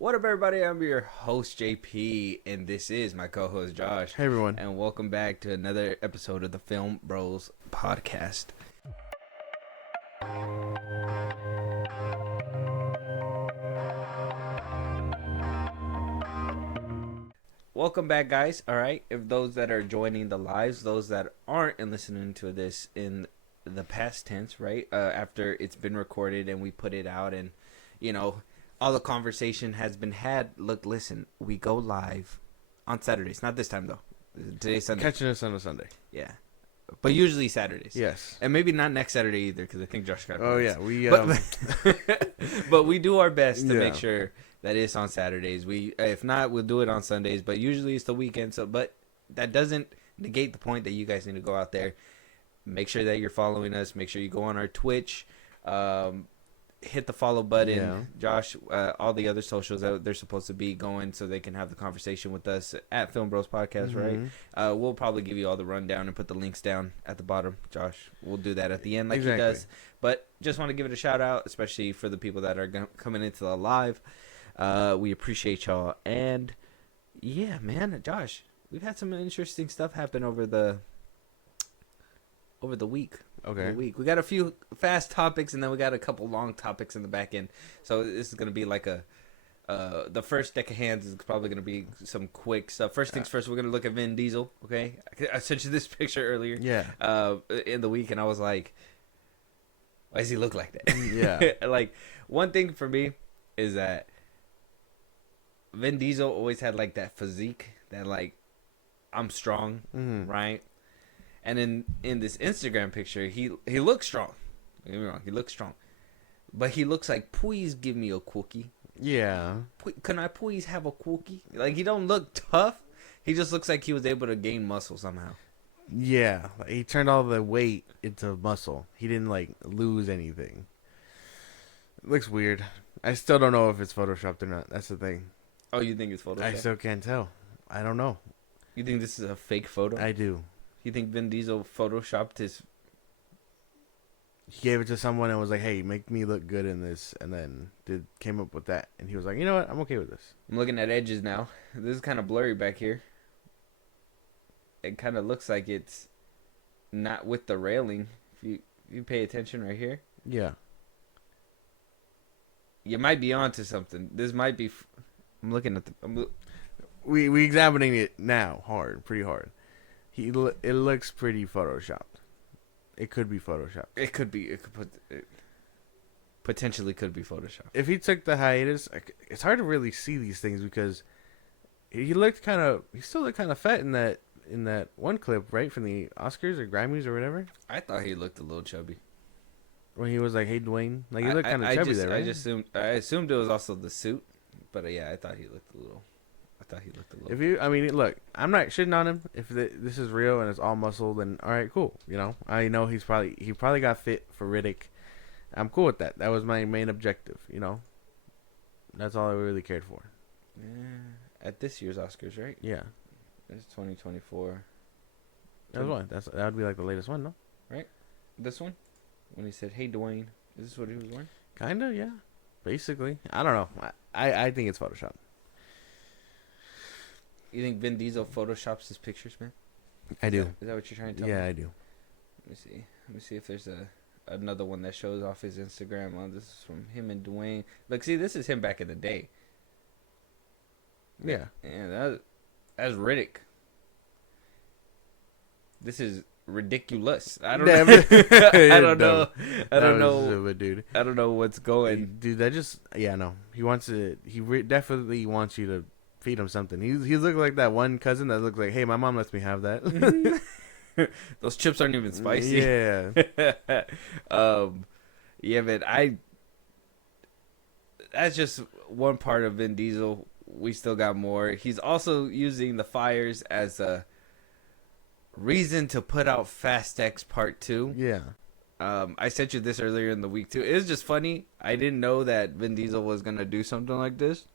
What up, everybody? I'm your host, JP, and this is my co-host, Josh. Hey, everyone. And welcome back to another episode of the FilmBros podcast. Welcome back, guys. All right. If those that are joining the lives, those that aren't and listening to this in the past tense, right? After it's been recorded and we put it out and, you know, all the conversation has been had. Look, listen, we go live on Saturdays. Not this time, though. Today's Sunday. Catching us on a Sunday. Yeah. But usually Saturdays. Yes. And maybe not next Saturday either, because I think Josh got Oh, plans. yeah. We But we do our best to Yeah. make sure that it's on Saturdays. If not, we'll do it on Sundays. But usually it's the weekend. But that doesn't negate the point that you guys need to go out there. Make sure that you're following us. Make sure you go on our Twitch. Hit the follow button. Yeah. Josh, all the other socials that they're supposed to be going so they can have the conversation with us at FilmBros Podcast, right? We'll probably give you all the rundown and put the links down at the bottom. Josh, we'll do that at the end like he does. But just want to give it a shout out, especially for the people that are coming into the live. We appreciate y'all. And yeah, man, Josh, we've had some interesting stuff happen over the week. Okay. We got a few fast topics, and then we got a couple long topics in the back end. So this is gonna be like the first deck of hands is probably gonna be some quick stuff. First things first, we're gonna look at Vin Diesel. Okay, I sent you this picture earlier. Yeah. In the week, and I was like, why does he look like that? Yeah. Like, one thing for me is that Vin Diesel always had like that physique that like I'm strong, right? And in this Instagram picture, he looks strong. Don't get me wrong, he looks strong. But he looks like, please give me a cookie. Yeah. Can I please have a cookie? Like, he don't look tough. He just looks like he was able to gain muscle somehow. Yeah. He turned all the weight into muscle. He didn't, like, lose anything. It looks weird. I still don't know if it's photoshopped or not. That's the thing. Oh, you think it's Photoshopped? I still can't tell. I don't know. You think this is a fake photo? I do. You think Vin Diesel photoshopped his... He gave it to someone and was like, hey, make me look good in this. And then came up with that. And he was like, you know what? I'm okay with this. I'm looking at edges now. This is kind of blurry back here. It kind of looks like it's not with the railing. If you pay attention right here. Yeah. You might be onto something. This might be... I'm looking at the... We examining it now pretty hard. It looks pretty photoshopped. It could be photoshopped. It could be. Potentially could be photoshopped. If he took the hiatus, it's hard to really see these things because he still looked kind of fat in that one clip, right, from the Oscars or Grammys or whatever. I thought he looked a little chubby. When he was like, "Hey, Dwayne," like he looked kind of chubby there, right? I assumed it was also the suit, but yeah, I thought he looked a little. Look, I'm not shitting on him. If this is real and it's all muscle, then all right, cool. You know, I know he probably got fit for Riddick. I'm cool with that. That was my main objective. You know, that's all I really cared for. Yeah, at this year's Oscars, right? Yeah, it's 2024. That was one. That would be like the latest one, no? Right, this one. When he said, "Hey, Dwayne," is this what he was wearing? Kinda, yeah. Basically, I don't know. I think it's Photoshop. You think Vin Diesel photoshops his pictures, man? I do. Is that what you're trying to tell me? Yeah, I do. Let me see if there's another one that shows off his Instagram. Oh, this is from him and Dwayne. Look, see, this is him back in the day. Yeah. And that's Riddick. This is ridiculous. I don't know. I don't know. I don't know. Stupid, dude. I don't know what's going. Dude, that just no. He wants to. Definitely wants you to feed him something. He's looking like that one cousin that looks like, hey, my mom lets me have that. Those chips aren't even spicy. Yeah. Yeah, man. That's just one part of Vin Diesel. We still got more. He's also using the fires as a reason to put out Fast X Part 2. Yeah. I sent you this earlier in the week too. It was just funny. I didn't know that Vin Diesel was gonna do something like this.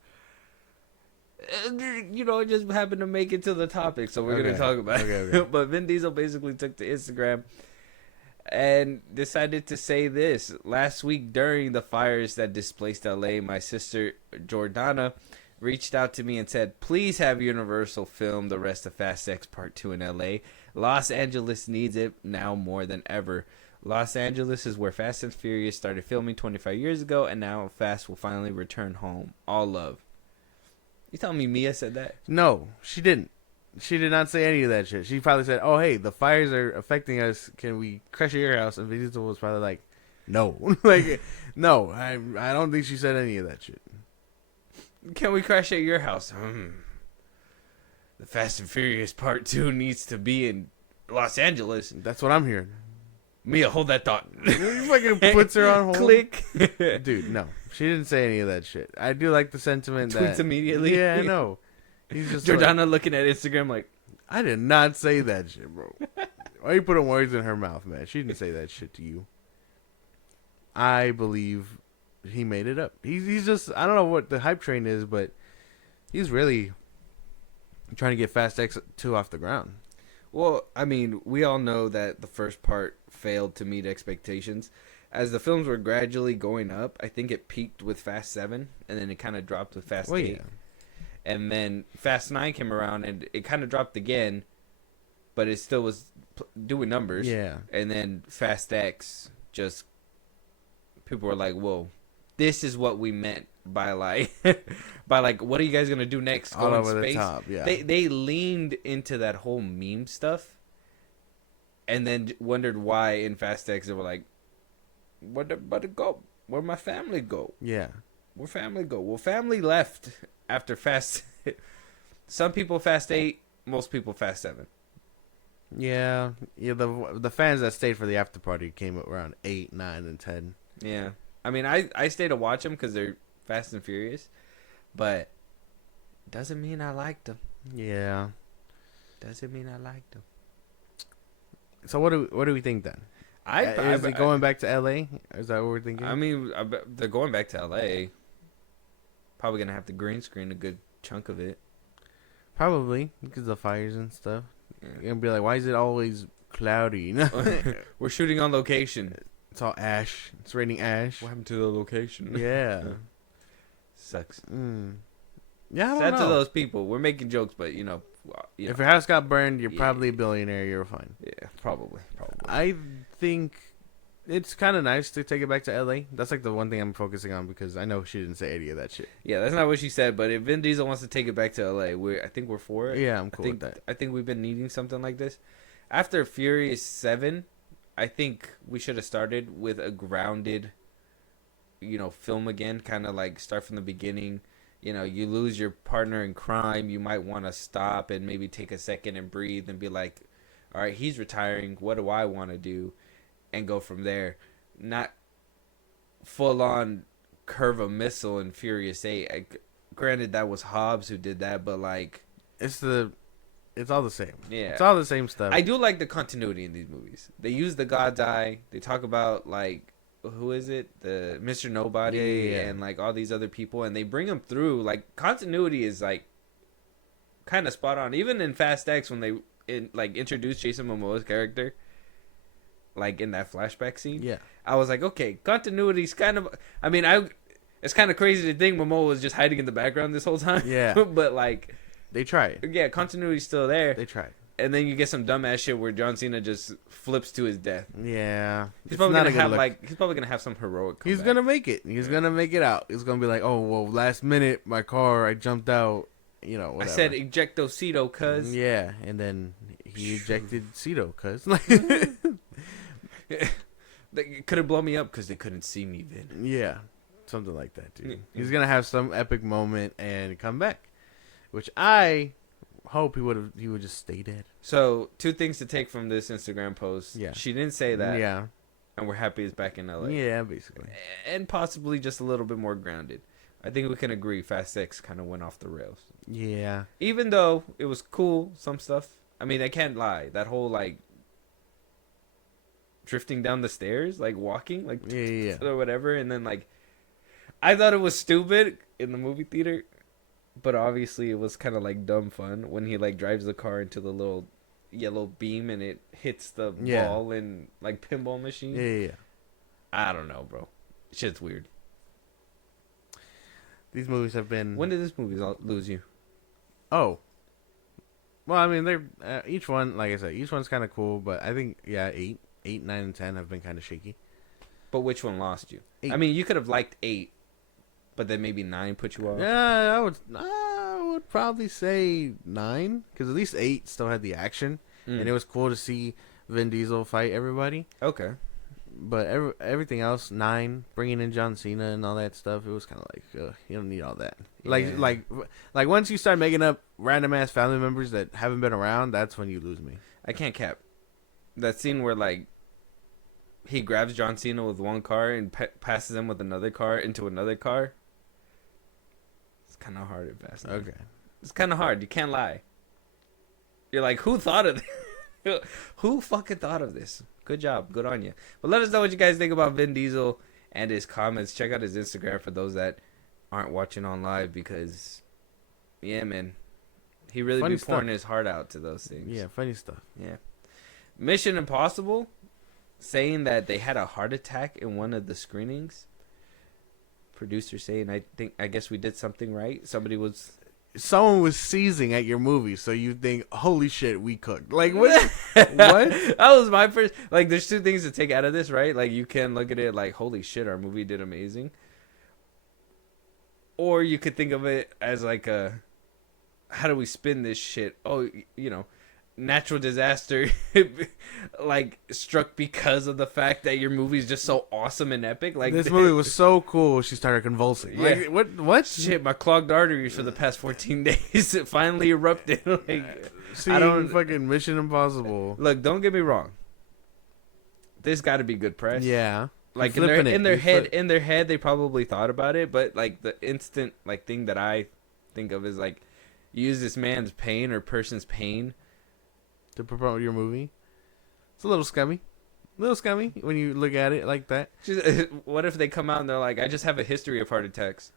You know, it just happened to make it to the topic, so we're gonna talk about it. Okay. But Vin Diesel basically took to Instagram and decided to say this. Last week during the fires that displaced LA, my sister Jordana reached out to me and said, please have Universal film the rest of Fast X Part 2 in LA. Los Angeles needs it now more than ever. Los Angeles is where Fast and Furious started filming 25 years ago, and now Fast will finally return home. All love. You telling me Mia said that? No, she didn't. She did not say any of that shit. She probably said, oh, hey, the fires are affecting us. Can we crash at your house? And Vin Diesel was probably like, no. Like, no, I don't think she said any of that shit. Can we crash at your house? The Fast and Furious Part 2 needs to be in Los Angeles. That's what I'm hearing. Mia, hold that thought. He fucking puts her on hold. Click. Dude, no. She didn't say any of that shit. I do like the sentiment Tweets that... immediately. Yeah, I know. He's just Jordana like, looking at Instagram like, I did not say that shit, bro. Why are you putting words in her mouth, man? She didn't say that shit to you. I believe he made it up. He's just... I don't know what the hype train is, but he's really trying to get Fast X 2 off the ground. well, I mean, we all know that the first part failed to meet expectations. As the films were gradually going up, I think it peaked with Fast 7, and then it kind of dropped with Fast 8. Yeah. And then Fast 9 came around, and it kind of dropped again, but it still was doing numbers. Yeah. And then Fast X, just, people were like, whoa, this is what we meant by like, what are you guys going to do next? All over the top, yeah. They leaned into that whole meme stuff, and then wondered why in Fast X they were like, where'd it go? Where'd my family go? Yeah. Where'd family go? Well, family left after Fast... Some people Fast 8, most people Fast 7. Yeah. The fans that stayed for the after party came around 8, 9, and 10. Yeah. I mean, I stay to watch them because they're Fast and Furious, but doesn't mean I liked them. Yeah. Doesn't mean I liked them. So what do we think then? Is it going back to LA? Is that what we're thinking? I mean, they're going back to LA. Probably gonna have to green screen a good chunk of it. Probably because of the fires and stuff. Yeah. You're gonna be like, why is it always cloudy? We're shooting on location. It's all ash. It's raining ash. What happened to the location? Yeah. Sucks. Yeah, I don't Sad know. to those people. We're making jokes, but you know. If your house got burned, you're probably a billionaire. You're fine. Yeah, probably. I think it's kind of nice to take it back to LA. That's like the one thing I'm focusing on because I know she didn't say any of that shit. Yeah, that's not what she said. But if Vin Diesel wants to take it back to LA, I think we're for it. Yeah, I'm cool with that. I think we've been needing something like this. After Furious 7, I think we should have started with a grounded, film again. Kind of like start from the beginning. You lose your partner in crime. You might want to stop and maybe take a second and breathe and be like, all right, he's retiring. What do I want to do? And go from there. Not full on curve a missile in Furious 8. Granted, that was Hobbs who did that, but like... It's all the same. Yeah. It's all the same stuff. I do like the continuity in these movies. They use the God's Eye. They talk about like... Who is it? The Mr. Nobody and like all these other people, and they bring them through. Like continuity is like kind of spot on. Even in Fast X, when they introduced Jason Momoa's character, like in that flashback scene, I was like, okay, continuity's kind of. I mean, it's kind of crazy to think Momoa was just hiding in the background this whole time. Yeah, but like they tried. Yeah, continuity's still there. They tried. And then you get some dumbass shit where John Cena just flips to his death. Yeah, he's probably gonna have some heroic comeback. He's gonna make it. He's gonna make it out. He's gonna be like, oh well, last minute my car, I jumped out. Whatever. I said ejecto Cito, cuz. Yeah, and then he ejected Cito, cuz. They couldn't blow me up because they couldn't see me, Vin. Yeah, something like that, dude. He's gonna have some epic moment and come back, which I hope he would just stay dead. So 2 things to take from this Instagram post. Yeah, she didn't say that. Yeah, and we're happy he's back in LA. Yeah, basically, and possibly just a little bit more grounded. I think we can agree Fast X kind of went off the rails. Yeah, even though it was cool, some stuff. I mean, I can't lie. That whole like drifting down the stairs, like walking, like or whatever, and then like I thought it was stupid in the movie theater. But obviously, it was kind of like dumb fun when he like drives the car into the little yellow beam and it hits the ball in like pinball machine. Yeah. I don't know, bro. Shit's weird. These movies have been. When did this movie lose you? Oh. Well, I mean, they're each one, like I said, each one's kind of cool, but I think 8, 9, and 10 have been kind of shaky. But which one lost you? 8. I mean, you could have liked 8, but then maybe 9 put you off. Yeah, I would probably say 9, because at least 8 still had the action, and it was cool to see Vin Diesel fight everybody. Okay. But everything else, 9, bringing in John Cena and all that stuff, it was kind of like, you don't need all that. Yeah. Like once you start making up random ass family members that haven't been around, that's when you lose me. I can't cap. That scene where like he grabs John Cena with one car and passes him with another car into another car. It's kind of hard and fast. Okay. It's kind of hard. You can't lie. You're like, who thought of this? Who fucking thought of this? Good job. Good on you. But let us know what you guys think about Vin Diesel and his comments. Check out his Instagram for those that aren't watching on live because, yeah, man. He really Funny be pouring stuff. his heart out to those things. Yeah, funny stuff. Yeah. Mission Impossible saying that they had a heart attack in one of the screenings. Producer saying, I guess we did something right. Someone was seizing at your movie, so you think, holy shit, we cooked. Like, what? What? That was my first. Like, there's two things to take out of this, right? Like, you can look at it like, holy shit, our movie did amazing. Or you could think of it as like how do we spin this shit? Oh, natural disaster like struck because of the fact that your movie's just so awesome and epic. Like, this movie was so cool, she started convulsing. Yeah. Like, what? Shit, my clogged arteries for the past 14 days it finally erupted. Like, I don't fucking Mission Impossible. Look, don't get me wrong. This got to be good press. Yeah. Like in their head, they probably thought about it, but like the instant like thing that I think of is like, use this man's pain or person's pain to promote your movie. It's a little scummy. When you look at it like that. What if they come out and they're like, I just have a history of heart attacks?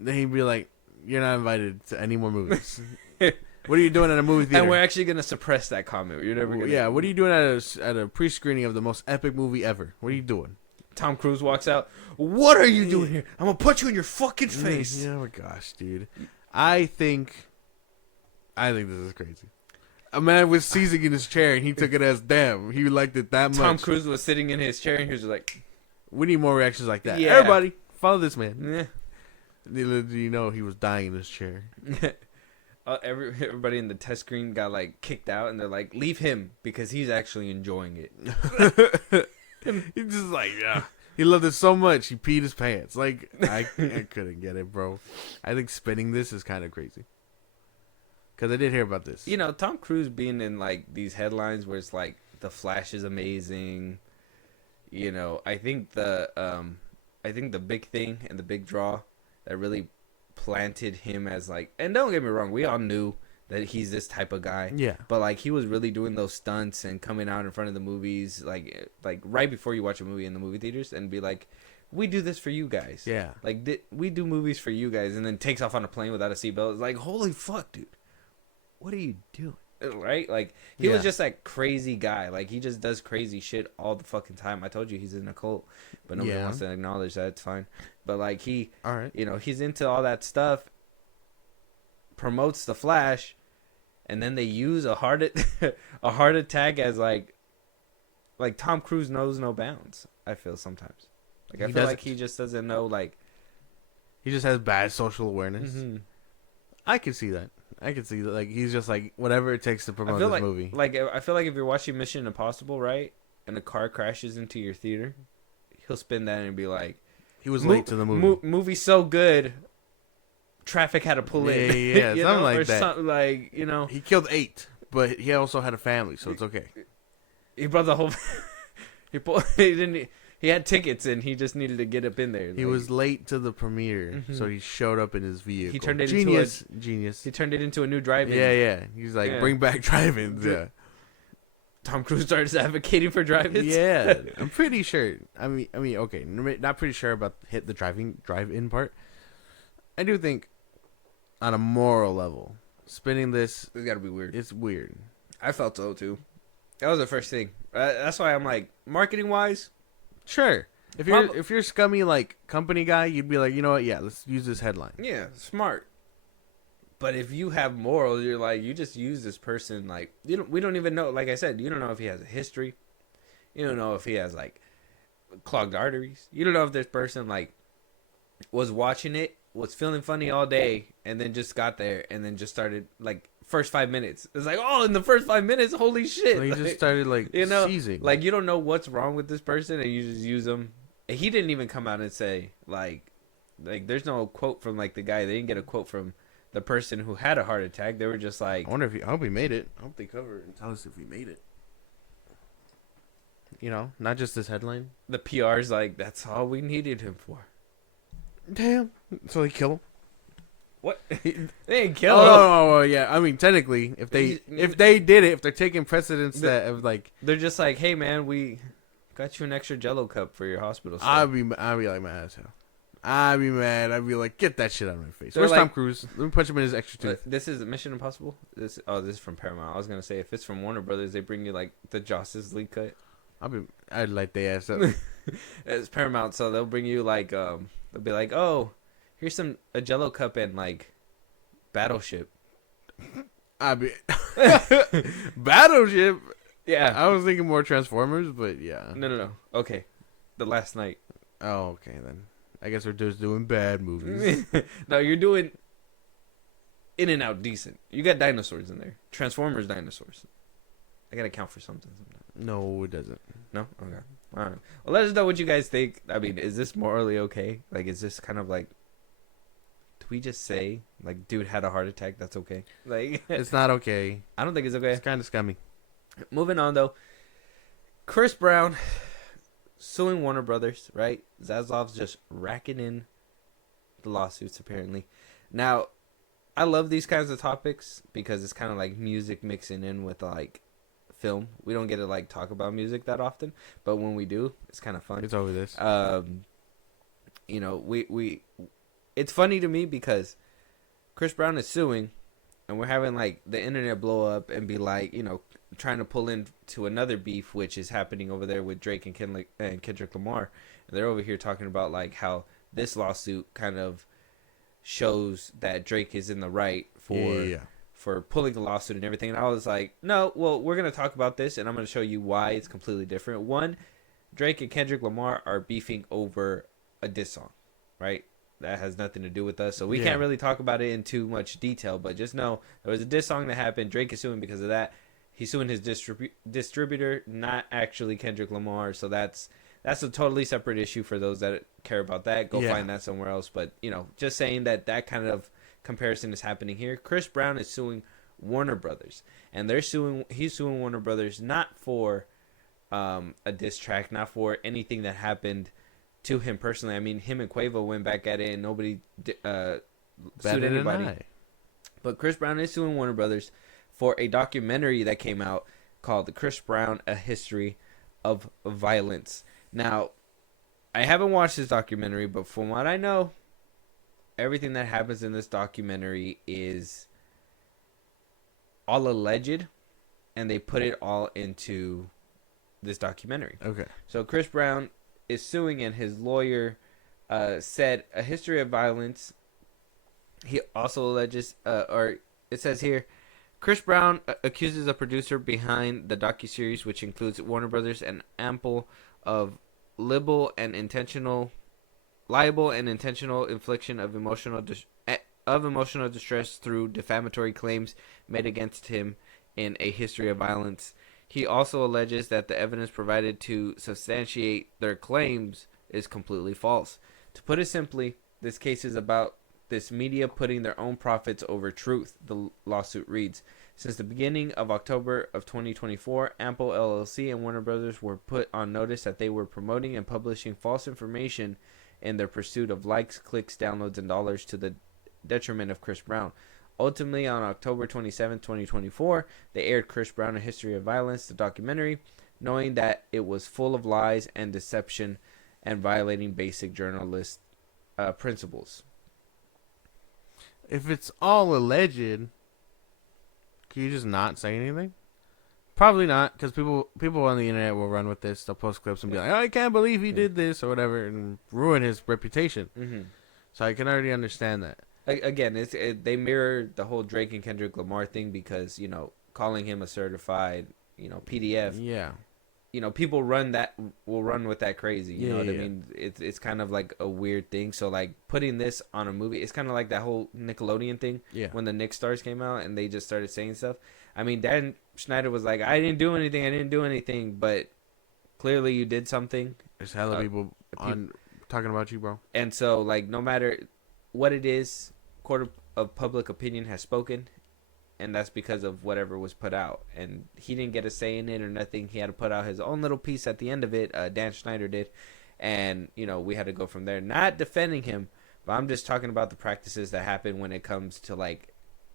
Then he'd be like, you're not invited to any more movies. What are you doing at a movie theater? And we're actually gonna suppress that comment. You're never gonna. Yeah, what are you doing at a pre-screening of the most epic movie ever? What are you doing? Tom Cruise walks out. What are you doing here? I'm gonna punch you in your fucking face. Oh my gosh, dude. I think this is crazy. A man was seizing in his chair and he took it as damn. He liked it that much. Tom Cruise was sitting in his chair and he was like, we need more reactions like that. Yeah. Everybody, follow this man. Yeah. You know he was dying in his chair. Everybody in the test screen got like kicked out and they're like, leave him because he's actually enjoying it. He's just like, yeah. He loved it so much he peed his pants. Like, I couldn't get it, bro. I think spinning this is kind of crazy. Because I did hear about this. Tom Cruise being in like these headlines where it's like The Flash is amazing. I think the big thing and the big draw that really planted him as like, and don't get me wrong, we all knew that he's this type of guy. Yeah. But like he was really doing those stunts and coming out in front of the movies like right before you watch a movie in the movie theaters and be like, we do this for you guys. Yeah. Like we do movies for you guys, and then takes off on a plane without a seatbelt. It's like, holy fuck, dude. What are you doing? Right? Like he was just that crazy guy. Like he just does crazy shit all the fucking time. I told you he's in a cult, but nobody wants to acknowledge that. It's fine. But like all right. He's into all that stuff. Promotes the Flash, and then they use a heart attack as like Tom Cruise knows no bounds. I feel sometimes. Like I feel like he just doesn't know. Like he just has bad social awareness. Mm-hmm. I can see that. Like he's just like whatever it takes to promote this movie. Like I feel like if you're watching Mission Impossible, right, and a car crashes into your theater, he'll spin that and be like, he was late to the movie. Movie so good, traffic had to pull in. Yeah, something like that. Something like he killed 8, but he also had a family, so it's okay. He brought the whole. He had tickets and he just needed to get up in there. He was late to the premiere, so he showed up in his vehicle. He turned it genius. He turned it into a new drive-in. Yeah. He's like, bring back drive-ins. Yeah. Tom Cruise starts advocating for drive-ins. Yeah, I'm pretty sure. I mean, okay, not pretty sure about the drive-in part. I do think, on a moral level, spinning this, it's got to be weird. It's weird. I felt so too. That was the first thing. That's why I'm like, marketing wise, sure. If you're scummy like company guy, you'd be like, you know what? Yeah, let's use this headline. Yeah, smart. But if you have morals, you're like, you just use this person like we don't even know. Like I said, you don't know if he has a history. You don't know if he has like clogged arteries. You don't know if this person like was watching it, was feeling funny all day, and then just got there and then just started like first 5 minutes. It's like, oh, in the first 5 minutes, holy shit! Well, you just started like seizing. Like you don't know what's wrong with this person, and you just use them. And he didn't even come out and say like there's no quote from like the guy. They didn't get a quote from the person who had a heart attack. They were just like, I hope he made it. I hope they cover it and tell us if he made it. You know, not just this headline. The PR's like, that's all we needed him for. Damn. So they kill him? What? They didn't kill him. Oh, yeah. I mean, technically, if they did it, if they're taking precedence that of like, they're just like, hey man, we got you an extra Jello cup for your hospital stay. I'd be like mad as hell. I'd be mad. I'd be like, get that shit out of my face. They're Where's like, Tom Cruise? Let me punch him in his extra tooth. This is Mission Impossible. This is from Paramount. I was gonna say if it's from Warner Brothers, they bring you like the Justice League cut. I'd light their ass up. It's Paramount, so they'll bring you like they'll be like, oh, here's a Jello cup and like Battleship. Battleship. Yeah, I was thinking more Transformers, but yeah. No. Okay, The Last Night. Oh, okay then. I guess we're just doing bad movies. No, you're doing In and Out decent. You got dinosaurs in there. Transformers dinosaurs. I gotta count for something sometimes. No, it doesn't. No? Okay. All right. Well, let us know what you guys think. I mean, is this morally okay? Like, is this kind of like, do we just say, like, dude had a heart attack, that's okay? Like, it's not okay. I don't think it's okay. It's kind of scummy. Moving on, though. Chris Brown suing Warner Brothers, right? Zaslav's just racking in the lawsuits, apparently. Now, I love these kinds of topics because it's kind of like music mixing in with, like, film. We don't get to like talk about music that often, but when we do, it's kind of fun. It's over this. You know, we it's funny to me because Chris Brown is suing, and we're having like the internet blow up and be like, you know, trying to pull into another beef which is happening over there with Drake and Kendrick Lamar. And they're over here talking about like how this lawsuit kind of shows that Drake is in the right for pulling the lawsuit and everything. And I was like, no, well, we're going to talk about this, and I'm going to show you why it's completely different. One, Drake and Kendrick Lamar are beefing over a diss song, right? That has nothing to do with us, so we can't really talk about it in too much detail, but just know there was a diss song that happened. Drake is suing because of that. He's suing his distributor, not actually Kendrick Lamar, so that's a totally separate issue for those that care about that. Go find that somewhere else, but, you know, just saying that kind of comparison is happening here. Chris Brown is suing Warner Brothers, and he's suing Warner Brothers not for a diss track, not for anything that happened to him personally. I mean, him and Quavo went back at it and nobody sued anybody. But Chris Brown is suing Warner Brothers for a documentary that came out called Chris Brown: A History of Violence. Now, I haven't watched this documentary, but from what I know, everything that happens in this documentary is all alleged, and they put it all into this documentary. Okay. So Chris Brown is suing, and his lawyer said A History of Violence. He also alleges, or it says here, Chris Brown accuses a producer behind the docuseries, which includes Warner Brothers and Ample, of liable and intentional infliction of emotional distress through defamatory claims made against him in A History of Violence. He also alleges that the evidence provided to substantiate their claims is completely false. To put it simply, this case is about this media putting their own profits over truth, the lawsuit reads. Since the beginning of October of 2024, Ample LLC and Warner Brothers were put on notice that they were promoting and publishing false information in their pursuit of likes, clicks, downloads, and dollars to the detriment of Chris Brown. Ultimately, on October 27, 2024, they aired Chris Brown: A History of Violence, the documentary, knowing that it was full of lies and deception and violating basic journalist principles. If it's all alleged, can you just not say anything? Probably not, because people on the internet will run with this. They'll post clips and be like, "Oh, I can't believe he did this" or whatever, and ruin his reputation. Mm-hmm. So I can already understand that. Again, they mirror the whole Drake and Kendrick Lamar thing because calling him a certified PDF. Yeah. People will run with that crazy. You know what I mean? It's kind of like a weird thing. So like putting this on a movie, it's kind of like that whole Nickelodeon thing. Yeah. When the Nick Stars came out and they just started saying stuff. I mean, Dan Schneider was like, "I didn't do anything," but clearly you did something. There's hella people talking about you, bro. And so like no matter what it is, court of public opinion has spoken. And that's because of whatever was put out. And he didn't get a say in it or nothing. He had to put out his own little piece at the end of it. Dan Schneider did. And, we had to go from there. Not defending him, but I'm just talking about the practices that happen when it comes to, like,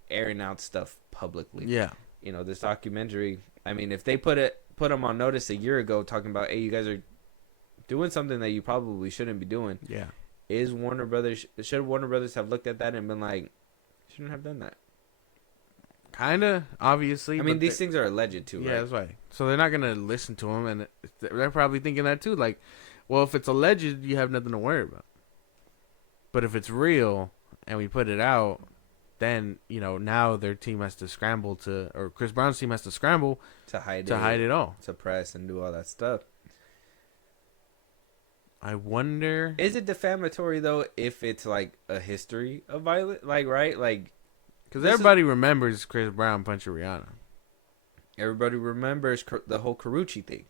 airing out stuff publicly. Yeah. This documentary, I mean, if they put them on notice a year ago talking about, hey, you guys are doing something that you probably shouldn't be doing. Yeah. Should Warner Brothers have looked at that and been like, shouldn't have done that? Kinda, obviously. I mean, these things are alleged too, right? Yeah, that's right. So they're not gonna listen to him, and they're probably thinking that too. Like, well, if it's alleged, you have nothing to worry about. But if it's real and we put it out, then now their team has to scramble or Chris Brown's team has to scramble to hide it all, suppress and do all that stuff. I wonder, is it defamatory though if it's like a history of violence, like right, like. Because everybody remembers Chris Brown punching Rihanna. Everybody remembers the whole Karuchi thing.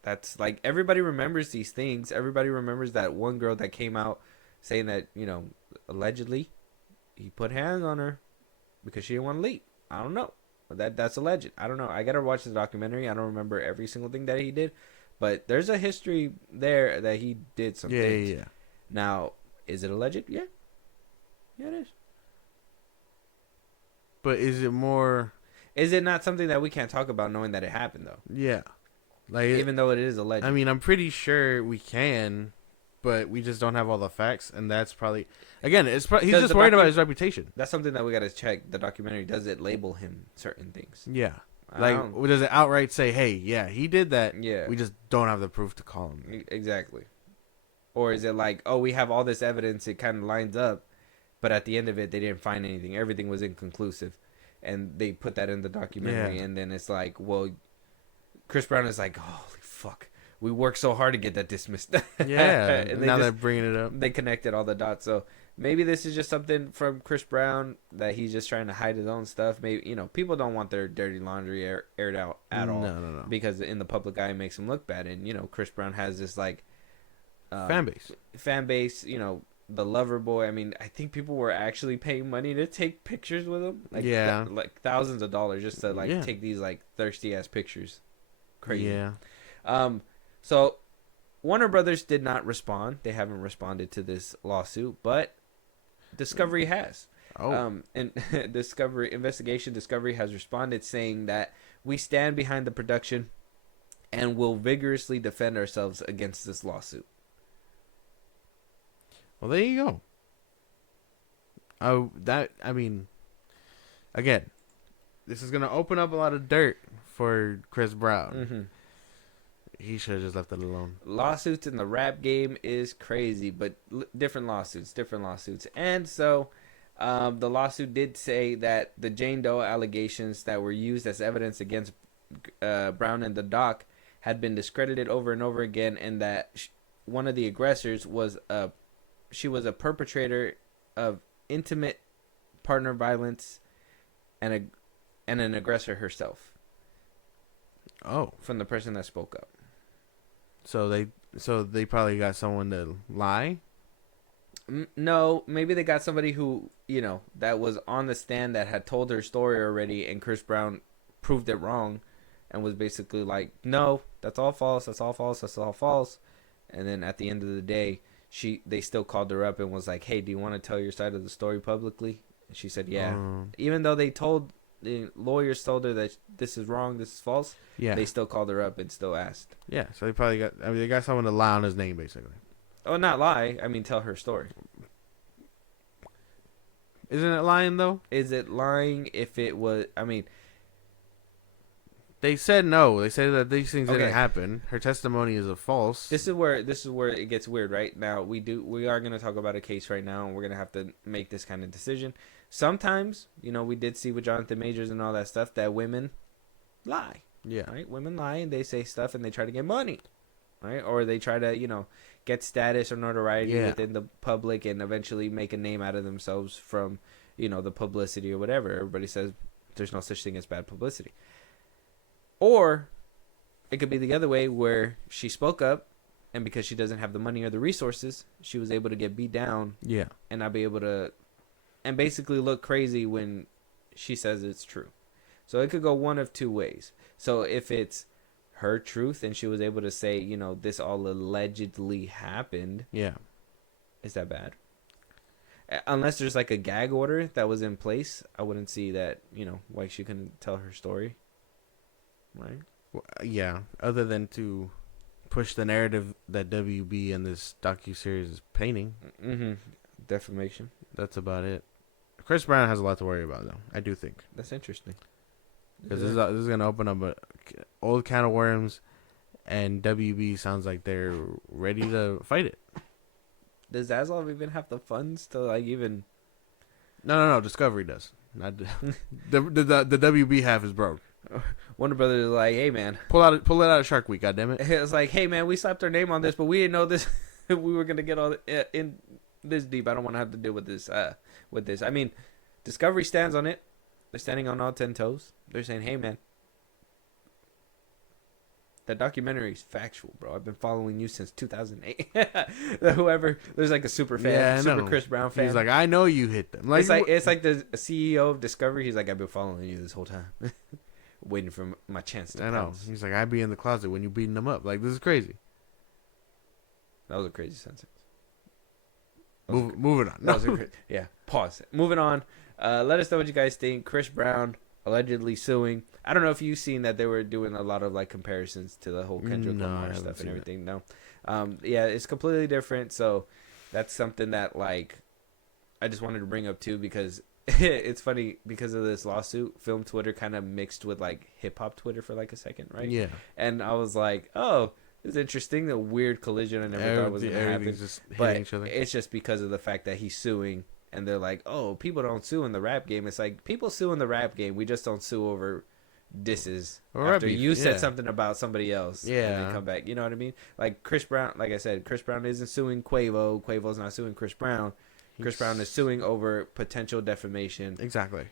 That's like, everybody remembers these things. Everybody remembers that one girl that came out saying that, allegedly he put hands on her because she didn't want to leave. I don't know. That's alleged. I don't know. I got to watch the documentary. I don't remember every single thing that he did. But there's a history there that he did some things. Yeah. Now, is it alleged? Yeah. Yeah, it is. But is it more? Is it not something that we can't talk about knowing that it happened though? Yeah, like even though it is alleged. I mean, I'm pretty sure we can, but we just don't have all the facts, and that's probably he's just worried about his reputation. That's something that we got to check. The documentary, does it label him certain things? Yeah, like does it outright say, "Hey, yeah, he did that"? Yeah, we just don't have the proof to call him. Exactly. Or is it like, oh, we have all this evidence, it kind of lines up. But at the end of it, they didn't find anything. Everything was inconclusive. And they put that in the documentary. Yeah. And then it's like, well, Chris Brown is like, holy fuck. We worked so hard to get that dismissed. Yeah. And now they're bringing it up. They connected all the dots. So maybe this is just something from Chris Brown that he's just trying to hide his own stuff. Maybe, people don't want their dirty laundry aired out at all. No. Because in the public eye, it makes them look bad. And, Chris Brown has this, like... fan base, the lover boy. I mean, I think people were actually paying money to take pictures with him. Like, like thousands of dollars just to take these like thirsty ass pictures. Crazy. Yeah. So Warner Brothers did not respond. They haven't responded to this lawsuit, but Discovery has. And Discovery has responded saying that we stand behind the production and will vigorously defend ourselves against this lawsuit. Well, there you go. Again, this is gonna open up a lot of dirt for Chris Brown. Mm-hmm. He should have just left it alone. Lawsuits in the rap game is crazy, but different lawsuits. And so, the lawsuit did say that the Jane Doe allegations that were used as evidence against Brown and the doc had been discredited over and over again, and that one of the aggressors was she was a perpetrator of intimate partner violence and an aggressor herself. Oh. From the person that spoke up. So they probably got someone to lie? No, maybe they got somebody who, that was on the stand that had told her story already, and Chris Brown proved it wrong and was basically like, no, that's all false. And then at the end of the day, they still called her up and was like, hey, do you want to tell your side of the story publicly? And she said, yeah. Even though the lawyers told her that this is wrong, this is false, they still called her up and still asked. Yeah, so they probably they got someone to lie on his name, basically. Oh, not lie. I mean, tell her story. Isn't it lying, though? Is it lying if it was... I mean, They said no. They said that these things didn't Okay. happen. Her testimony is a false. This is where it gets weird, right? Now we are gonna talk about a case right now, and we're gonna have to make this kind of decision. Sometimes, we did see with Jonathan Majors and all that stuff that women lie. Yeah. Right? Women lie and they say stuff and they try to get money, right? Or they try to get status or notoriety within the public and eventually make a name out of themselves from the publicity or whatever. Everybody says there's no such thing as bad publicity. Or it could be the other way where she spoke up, and because she doesn't have the money or the resources, she was able to get beat down. Yeah. And not be able to, and basically look crazy when she says it's true. So it could go one of two ways. So if it's her truth and she was able to say, this all allegedly happened. Yeah. Is that bad? Unless there's like a gag order that was in place, I wouldn't see that, why she couldn't tell her story. Right? Yeah, other than to push the narrative that WB and this docuseries is painting. Mm-hmm. Defamation. That's about it. Chris Brown has a lot to worry about, though. I do think. That's interesting. Because this is going to open up an old can of worms, and WB sounds like they're ready to fight it. Does Zaslav even have the funds to even... No. Discovery does. Not the WB half is broke. Warner Brothers is like, hey man, pull it out of Shark Week, goddammit. It's like, hey man, we slapped our name on this, but we didn't know this. We were gonna get all in this deep. I don't want to have to deal with this. I mean, Discovery stands on it. They're standing on all 10 toes. They're saying, hey man, that documentary is factual, bro. I've been following you since 2008. Whoever, there's like a super fan, super Chris Brown fan. He's like, I know you hit them. It's like the CEO of Discovery. He's like, I've been following you this whole time. Waiting for my chance to pounce. He's like, I'd be in the closet when you beating them up. Like, this is crazy. That was a crazy sentence. Moving on. Yeah, pause. Moving on. Let us know what you guys think. Chris Brown allegedly suing. I don't know if you've seen that they were doing a lot of comparisons to the whole Kendrick Lamar stuff and everything. No. Yeah, it's completely different. So that's something that I just wanted to bring up too, because it's funny because of this lawsuit. Film Twitter kind of mixed with hip hop Twitter for a second, right? Yeah. And I was like, oh, it's interesting. The weird collision I never thought was gonna happen. Just but each other. It's just because of the fact that he's suing, and they're like, oh, people don't sue in the rap game. It's like, people sue in the rap game. We just don't sue over disses or after you said something about somebody else. Yeah. And then come back. You know what I mean? Like Chris Brown, like I said, Chris Brown isn't suing Quavo. Quavo's not suing Chris Brown. Chris Brown is suing over potential defamation. Exactly.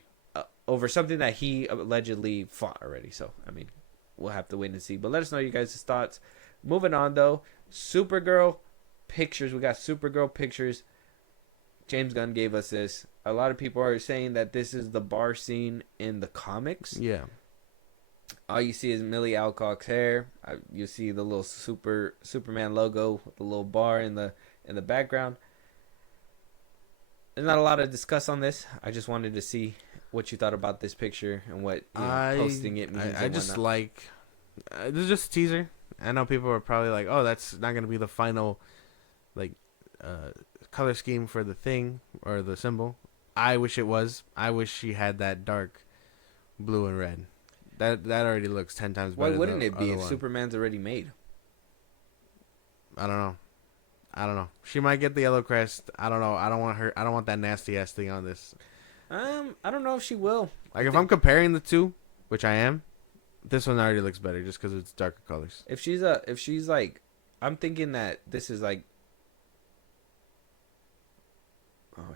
Over something that he allegedly fought already. So, I mean, we'll have to wait and see. But let us know you guys' thoughts. Moving on, though. Supergirl pictures. We got Supergirl pictures. James Gunn gave us this. A lot of people are saying that this is the bar scene in the comics. Yeah. All you see is Millie Alcock's hair. You see the little Superman logo, the little bar in the background. There's not a lot to discuss on this. I just wanted to see what you thought about this picture and what posting it means. I just this is just a teaser. I know people are probably like, oh, that's not going to be the final color scheme for the thing or the symbol. I wish it was. I wish she had that dark blue and red. That already looks 10 times better. Why wouldn't it be if Superman's already made? I don't know. She might get the yellow crest. I don't know. I don't want her. I don't want that nasty ass thing on this. I don't know if she will. If I'm comparing the two, which I am, this one already looks better just because it's darker colors. If she's I'm thinking that this is oh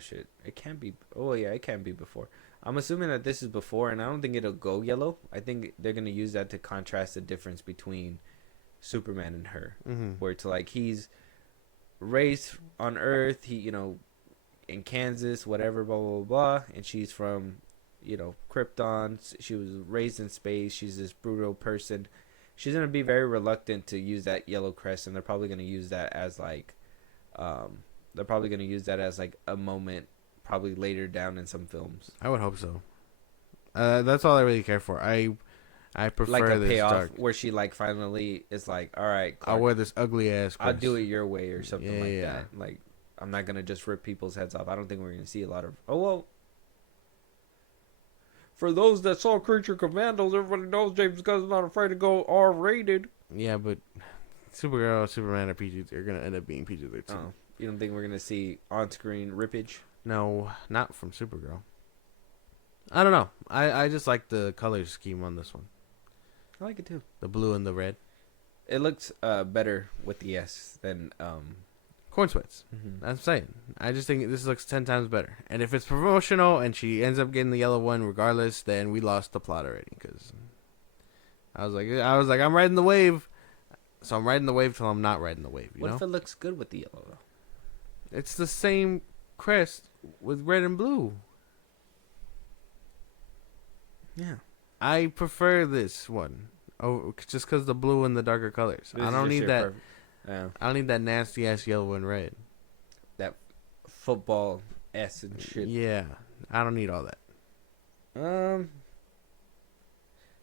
shit, it can't be. Oh yeah, it can be before. I'm assuming that this is before, and I don't think it'll go yellow. I think they're gonna use that to contrast the difference between Superman and her, where it's he's raised on Earth, he in Kansas, whatever, blah blah blah, and she's from Krypton. She was raised in space. She's this brutal person. She's gonna be very reluctant to use that yellow crest, and they're probably gonna use that as a moment, probably later down in some films. I would hope so. That's all I really care for. I prefer like a this payoff dark. where she finally is all right, Clark, I'll wear this ugly ass crest. I'll do it your way or something that. I'm not gonna just rip people's heads off. I don't think we're gonna see a lot of For those that saw Creature Commandos, everybody knows James Gunn's not afraid to go R-rated. Yeah, but Supergirl, Superman are PG. They're gonna end up being PG-13. Oh, you don't think we're gonna see on-screen rippage? No, not from Supergirl. I don't know. I just like the color scheme on this one. I like it too. The blue and the red. It looks better with the S than Corn sweats. Mhm. That's what I'm saying. I just think this looks 10 times better. And if it's promotional and she ends up getting the yellow one regardless, then we lost the plot already. Because I was like, I'm riding the wave. So I'm riding the wave till I'm not riding the wave. You What know? if it looks good with the yellow though? It's the same crest with red and blue. Yeah. I prefer this one. Oh, just because the blue and the darker colors. I don't need that. Yeah. I don't need that nasty ass yellow and red. That football S and shit. Yeah, I don't need all that.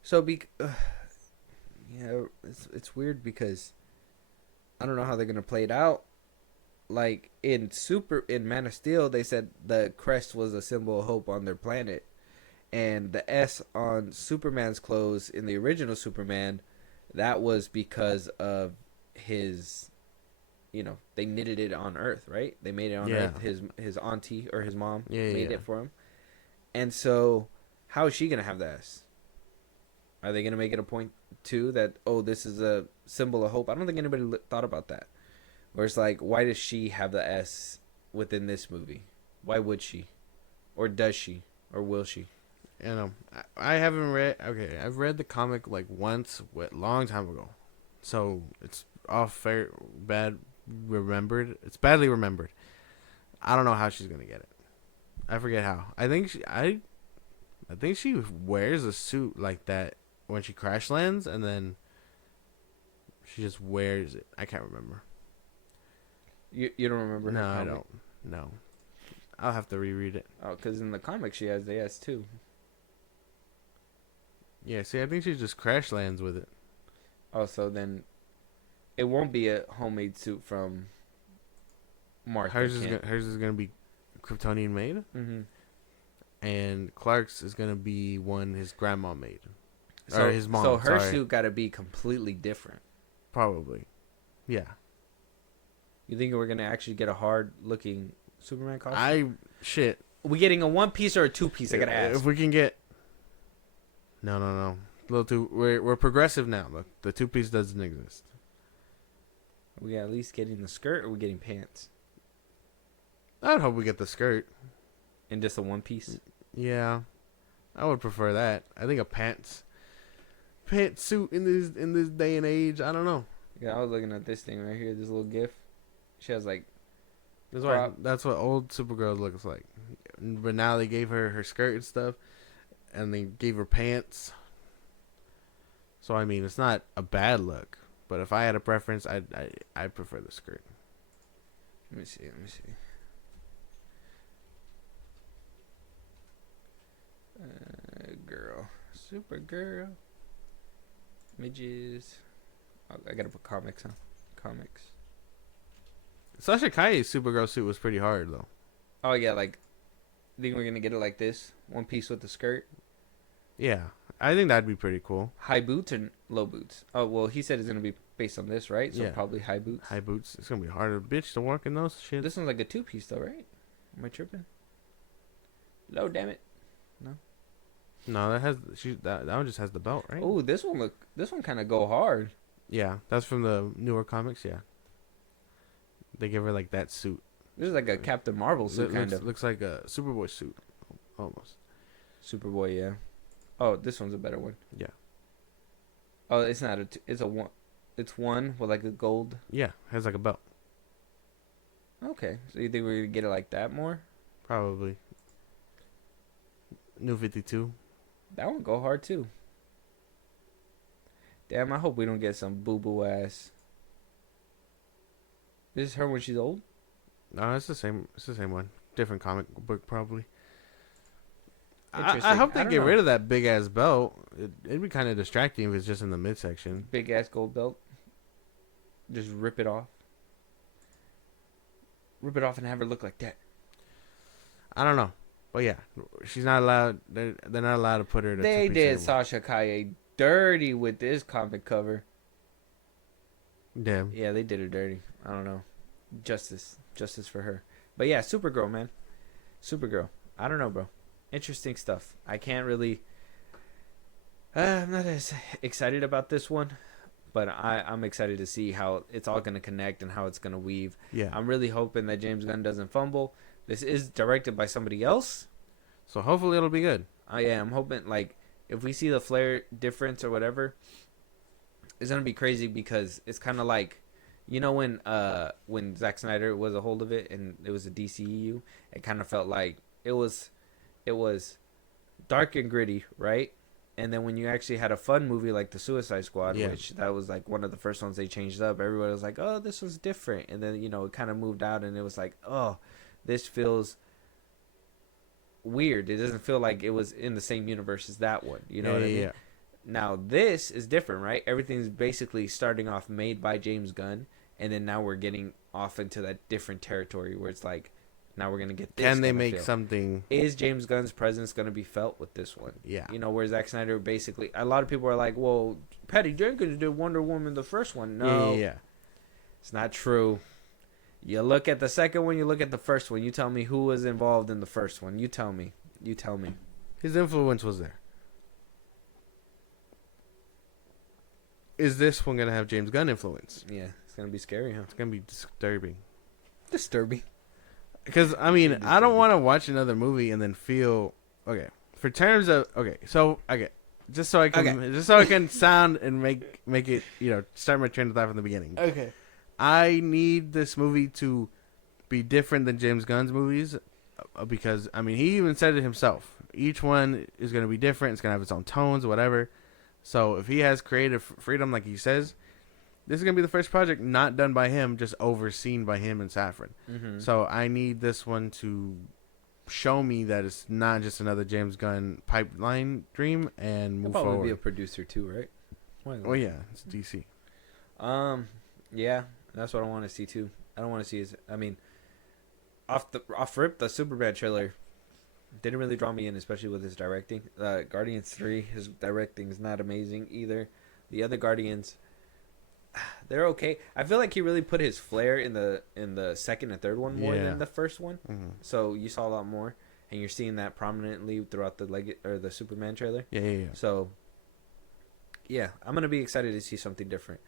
So yeah, it's weird because I don't know how they're gonna play it out. Like in Man of Steel, they said the crest was a symbol of hope on their planet, and the S on Superman's clothes in the original Superman, that was because of his, they knitted it on Earth, right? They made it on Earth. His auntie or his mom made it for him, and so how is she gonna have the S? Are they gonna make it a point too that this is a symbol of hope? I don't think anybody thought about that. Where it's like, why does she have the S within this movie? Why would she, or does she, or will she? I haven't read. Okay, I've read the comic like once, long time ago, so it's bad remembered. It's badly remembered. I don't know how she's gonna get it. I forget how. I think she wears a suit like that when she crash lands, and then she just wears it. I can't remember. You don't remember? No, I don't. No, I'll have to reread it. Oh, because in the comic she has the S too. Yeah, see, I think she just crash lands with it. Oh, so then it won't be a homemade suit from Martha. Hers is gonna be Kryptonian made, and Clark's is gonna be one his grandma made, or his mom. So her suit got to be completely different. Probably, yeah. You think we're gonna actually get a hard looking Superman costume? We getting a 1-piece or a 2-piece? I gotta ask. If we can get. No. A little too. We're progressive now. Look, the 2-piece doesn't exist. Are we at least getting the skirt, or are we getting pants? I'd hope we get the skirt. And just a 1-piece? Yeah, I would prefer that. I think a pants suit in this day and age. I don't know. Yeah, I was looking at this thing right here. This little GIF. She has like. That's what old Supergirl looks like. But now they gave her her skirt and stuff, and they gave her pants. So I mean, it's not a bad look. But if I had a preference, I'd prefer the skirt. Let me see. Girl. Supergirl. Midges. Oh, I gotta put comics on. Comics. Sasha Kai's Supergirl suit was pretty hard, though. Oh, yeah, like, think we're gonna get it like this? 1-piece with the skirt? Yeah, I think that'd be pretty cool. High boots or low boots? Oh, well, he said it's gonna be based on this, right? So yeah. Probably high boots. High boots. It's gonna be harder, bitch, to walk in those shit. This one's like a 2-piece, though, right? Am I tripping? Low, damn it. No, that one just has the belt, right? Oh, this one kind of go hard. Yeah, that's from the newer comics. Yeah, they give her like that suit. This is like a Captain Marvel suit, kind of. Looks like a Superboy suit, almost. Superboy, yeah. Oh, this one's a better one. Yeah. Oh, it's not it's a one. It's one with like a gold. Yeah, has like a belt. Okay, so you think we're gonna get it like that more? Probably. New 52. That one go hard too. Damn, I hope we don't get some boo-boo ass. This is her when she's old? No, it's the same. It's the same one. Different comic book, probably. Interesting. I hope they get rid of that big ass belt. It'd be kind of distracting if it's just in the midsection. Big ass gold belt. Just rip it off. Rip it off and have her look like that. I don't know. But yeah, she's not allowed. They're not allowed to put her. To They did Sasha Kaye dirty with this comic cover. Damn. Yeah, they did her dirty. I don't know. Justice for her. But yeah, Supergirl, man. Supergirl. I don't know, bro. Interesting stuff. I can't really. I'm not as excited about this one, but I'm excited to see how it's all going to connect and how it's going to weave. Yeah. I'm really hoping that James Gunn doesn't fumble. This is directed by somebody else, so hopefully it'll be good. Yeah, I'm hoping, like, if we see the flare difference or whatever, it's going to be crazy because it's kind of like, you know, when Zack Snyder was a hold of it and it was a DCEU, it kind of felt like it was dark and gritty, right? And then when you actually had a fun movie like The Suicide Squad, which that was like one of the first ones they changed up, everybody was like, oh, this was different. And then, you know, it kind of moved out and it was like, oh, this feels weird. It doesn't feel like it was in the same universe as that one. You know what I mean? Yeah. Now, this is different, right? Everything's basically starting off made by James Gunn. And then now we're getting off into that different territory where it's like, now we're going to get this. Can they make something? Is James Gunn's presence going to be felt with this one? Yeah. You know, where Zack Snyder basically, a lot of people are like, well, Patty Jenkins did Wonder Woman the first one. No. Yeah. It's not true. You look at the second one, you look at the first one. You tell me who was involved in the first one. You tell me. His influence was there. Is this one going to have James Gunn influence? Yeah. It's going to be scary, huh? It's going to be disturbing. Because, I mean, I don't want to watch another movie and then feel... Okay. For terms of... Okay. So, okay. Just so I can sound and make it, you know, start my train of thought from the beginning. Okay. I need this movie to be different than James Gunn's movies because, I mean, he even said it himself. Each one is going to be different. It's going to have its own tones, whatever. So if he has creative freedom, like he says, this is going to be the first project not done by him, just overseen by him and Safran. Mm-hmm. So I need this one to show me that it's not just another James Gunn pipeline dream and move forward. He'll probably be a producer too, right? Oh, yeah. It's DC. Yeah. That's what I want to see too. I don't want to see his. I mean, off rip, the Superman trailer didn't really draw me in, especially with his directing. Guardians 3, his directing is not amazing either. The other Guardians, they're okay. I feel like he really put his flair in the second and third one more than the first one. Mm-hmm. So you saw a lot more, and you're seeing that prominently throughout the Superman trailer. Yeah. So yeah, I'm gonna be excited to see something different.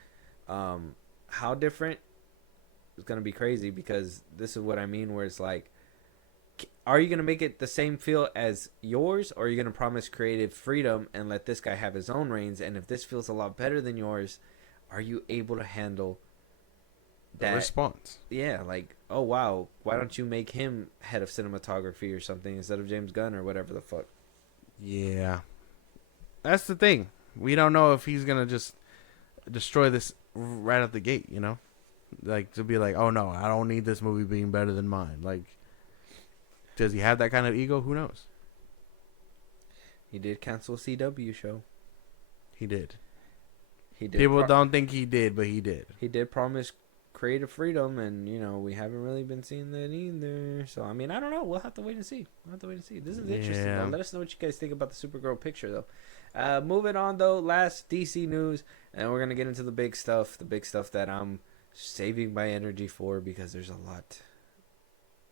How different is going to be crazy because this is what I mean where it's like, are you going to make it the same feel as yours or are you going to promise creative freedom and let this guy have his own reins? And if this feels a lot better than yours, are you able to handle that response? Yeah, like, oh, wow, why don't you make him head of cinematography or something instead of James Gunn or whatever the fuck? Yeah. That's the thing. We don't know if he's going to just destroy this right out the gate, you know, like to be like, oh no, I don't need this movie being better than mine. Like, does he have that kind of ego? Who knows? He did cancel a CW show. He did. People don't think he did, but he did. He did promise creative freedom, and you know we haven't really been seeing that either. So I mean, I don't know. We'll have to wait and see. This is interesting. Though. Let us know what you guys think about the Supergirl picture, though. Moving on, though, last DC news, and we're going to get into the big stuff that I'm saving my energy for because there's a lot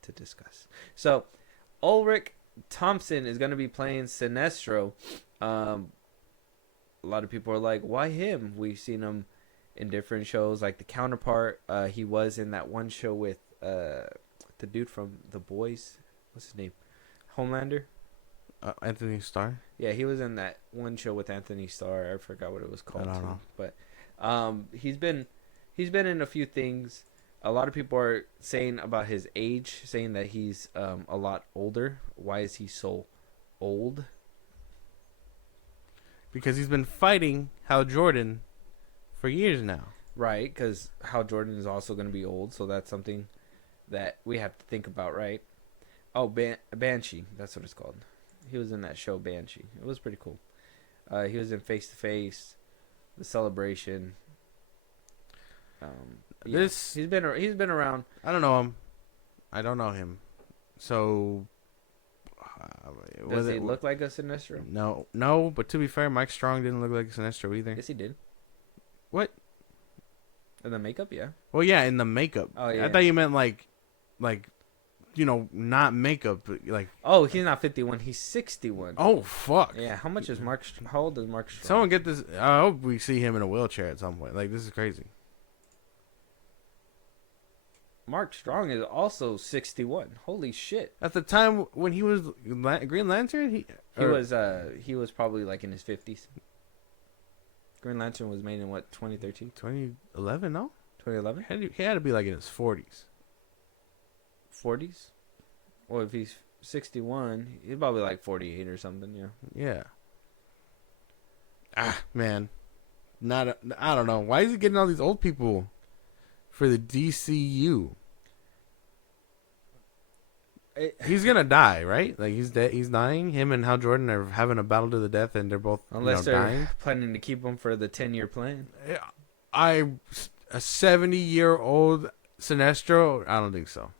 to discuss. So, Ulrich Thompson is going to be playing Sinestro. A lot of people are like, why him? We've seen him in different shows, like The Counterpart. He was in that one show with the dude from The Boys. What's his name? Homelander? Anthony Starr. Yeah, he was in that one show with Anthony Starr. I forgot what it was called. I don't know. But he's been in a few things. A lot of people are saying about his age, saying that he's a lot older. Why is he so old? Because he's been fighting Hal Jordan for years now. Right, because Hal Jordan is also going to be old, so that's something that we have to think about, right? Oh, Banshee, that's what it's called. He was in that show Banshee. It was pretty cool. He was in Face to Face, The Celebration. He's been around. I don't know him. So Does he look like a Sinestro? No. But to be fair, Mike Strong didn't look like a Sinestro either. Yes, he did. What? In the makeup, yeah. Well, yeah, in the makeup. Oh yeah. I thought you meant like, not makeup, but like. Oh, he's not 51. He's 61. Oh fuck. Yeah. How much is Mark? How old is Mark Strong? Someone get this. I hope we see him in a wheelchair at some point. Like, this is crazy. Mark Strong is also 61. Holy shit. At the time when he was Green Lantern, He was probably like in his 50s. Green Lantern was made in what, 2013? 2011, no? 2011? He had to be like in his 40s. 40s? Well, if he's 61, he's probably like 48 or something, yeah. Yeah. Man. I don't know. Why is he getting all these old people for the DCU? He's gonna die, right? Like, he's dead. He's dying. Him and Hal Jordan are having a battle to the death, and they're both unless they're dying. Planning to keep him for the 10-year plan. A 70-year-old Sinestro? I don't think so.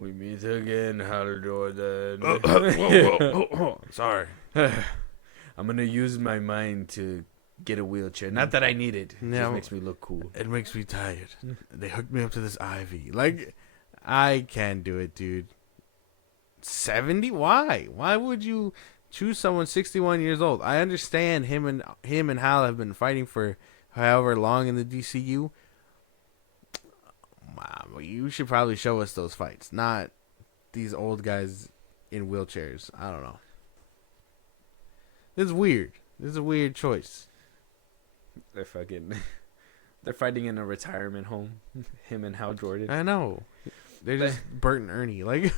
We meet again, Hal Jordan. Whoa. Sorry. I'm gonna use my mind to get a wheelchair. Not that I need it. It just makes me look cool. It makes me tired. They hooked me up to this IV. Like, I can't do it, dude. 70? Why? Why would you choose someone 61 years old? I understand him and Hal have been fighting for however long in the DCU. Wow, you should probably show us those fights, not these old guys in wheelchairs. I don't know. This is weird. This is a weird choice. They're fighting in a retirement home. Him and Hal Jordan. I know. They're just Bert and Ernie. Like,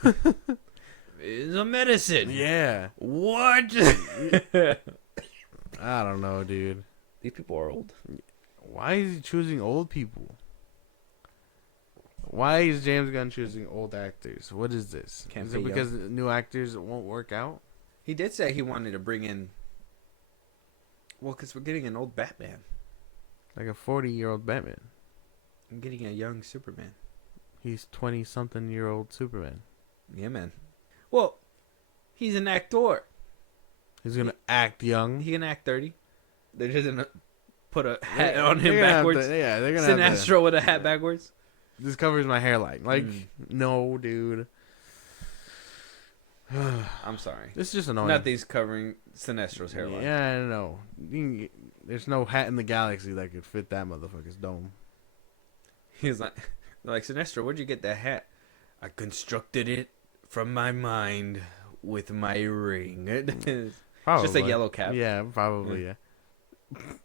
it's a medicine. Yeah. What? I don't know, dude. These people are old. Why is he choosing old people? Why is James Gunn choosing old actors? What is this? Is it because new actors won't work out? He did say he wanted to bring in... Well, because we're getting an old Batman. Like a 40-year-old Batman. I'm getting a young Superman. He's 20-something-year-old Superman. Yeah, man. Well, he's an actor. He's going to act young. He can act 30. They're just going to put a hat on him backwards. They're going to Sinestro with a hat backwards. This covers my hairline. Like, no, dude. I'm sorry. This is just annoying. Not these covering Sinestro's hairline. Yeah, I know. There's no hat in the galaxy that could fit that motherfucker's dome. He's like Sinestro, where'd you get that hat? I constructed it from my mind with my ring. It's just a yellow cap. Yeah, probably, yeah.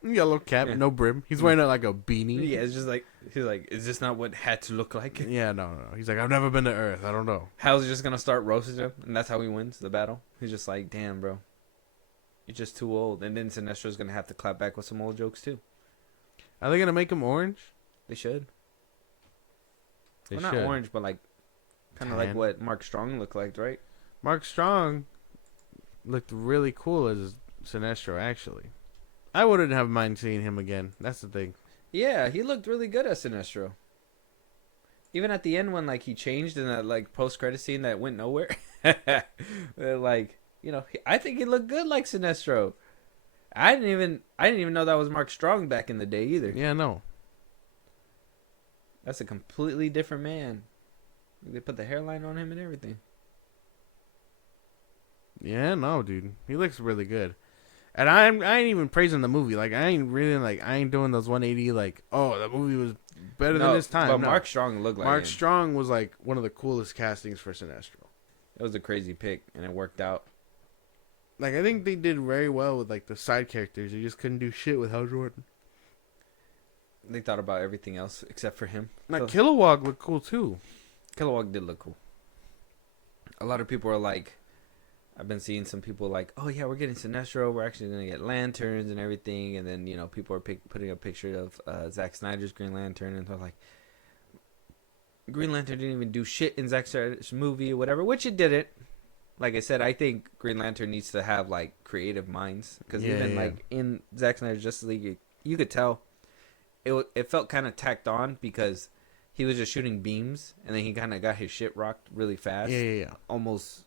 Yellow cap, no brim. He's wearing it like a beanie. Yeah, it's just like, he's like, is this not what hats look like? Yeah, no. He's like, I've never been to Earth. I don't know. Hal's just gonna start roasting him, and that's how he wins the battle. He's just like, damn, bro, you're just too old. And then Sinestro's gonna have to clap back with some old jokes too. Are they gonna make him orange? They should. They well, should. Not orange, but like, kind of like what Mark Strong looked like, right? Mark Strong looked really cool as Sinestro, actually. I wouldn't have mind seeing him again. That's the thing. Yeah, he looked really good as Sinestro. Even at the end when like he changed in that like post-credit scene that went nowhere. Like, you know, I think he looked good like Sinestro. I didn't even know that was Mark Strong back in the day either. Yeah, no. That's a completely different man. They put the hairline on him and everything. Yeah, no, dude. He looks really good. And I ain't even praising the movie. Like, I ain't doing those 180, like, oh, the movie was better than this time. But Mark Strong looked like Mark him. Strong was, like, one of the coolest castings for Sinestro. It was a crazy pick, and it worked out. Like, I think they did very well with, like, the side characters. They just couldn't do shit with Hal Jordan. They thought about everything else except for him. Like, Kilowog looked cool, too. Kilowog did look cool. A lot of people are like... I've been seeing some people like, oh yeah, we're getting Sinestro. We're actually going to get lanterns and everything. And then, you know, people are putting a picture of Zack Snyder's Green Lantern. And they're like, Green Lantern didn't even do shit in Zack Snyder's movie or whatever, which it didn't. Like I said, I think Green Lantern needs to have, like, creative minds. Because like, in Zack Snyder's Justice League, you could tell it felt kind of tacked on because he was just shooting beams. And then he kind of got his shit rocked really fast. Yeah. Almost...